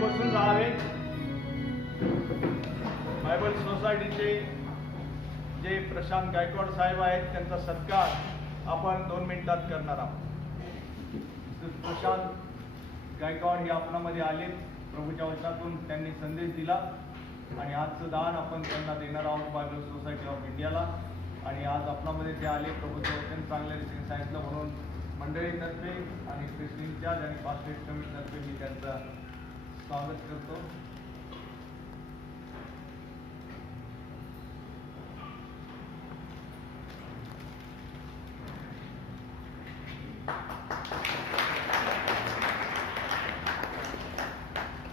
बसून राहावे. बायबल सोसायटीचे जे प्रशांत गायकवाड साहेब आहेत त्यांचा सत्कार आपण 2 मिनिटात करणार आहोत. प्रशांत गायकवाड हे आपणामध्ये आले, प्रभूच्या वचनातून त्यांनी संदेश दिला आणि आजचं दान आपण त्यांना देणार आहोत बायबल सोसायटी ऑफ इंडियाला. आणि आज आपणामध्ये ते आले, प्रभूचं वचन चांगल्या रीतीने सांगितलं म्हणून मंडळीतर्फे आणि ख्रिस्ती चार्ज आणि पास्टेट कमिटीतर्फे मी त्यांचं स्वागत करतो.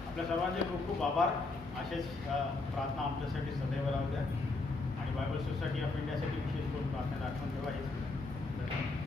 आपल्या सर्वांचे खूप खूप आभार. असेच प्रार्थना आमच्यासाठी सदैव राहू द्या आणि बायबल सोसायटी ऑफ इंडियासाठी विशेष करून प्रार्थना आठवण ठेवा.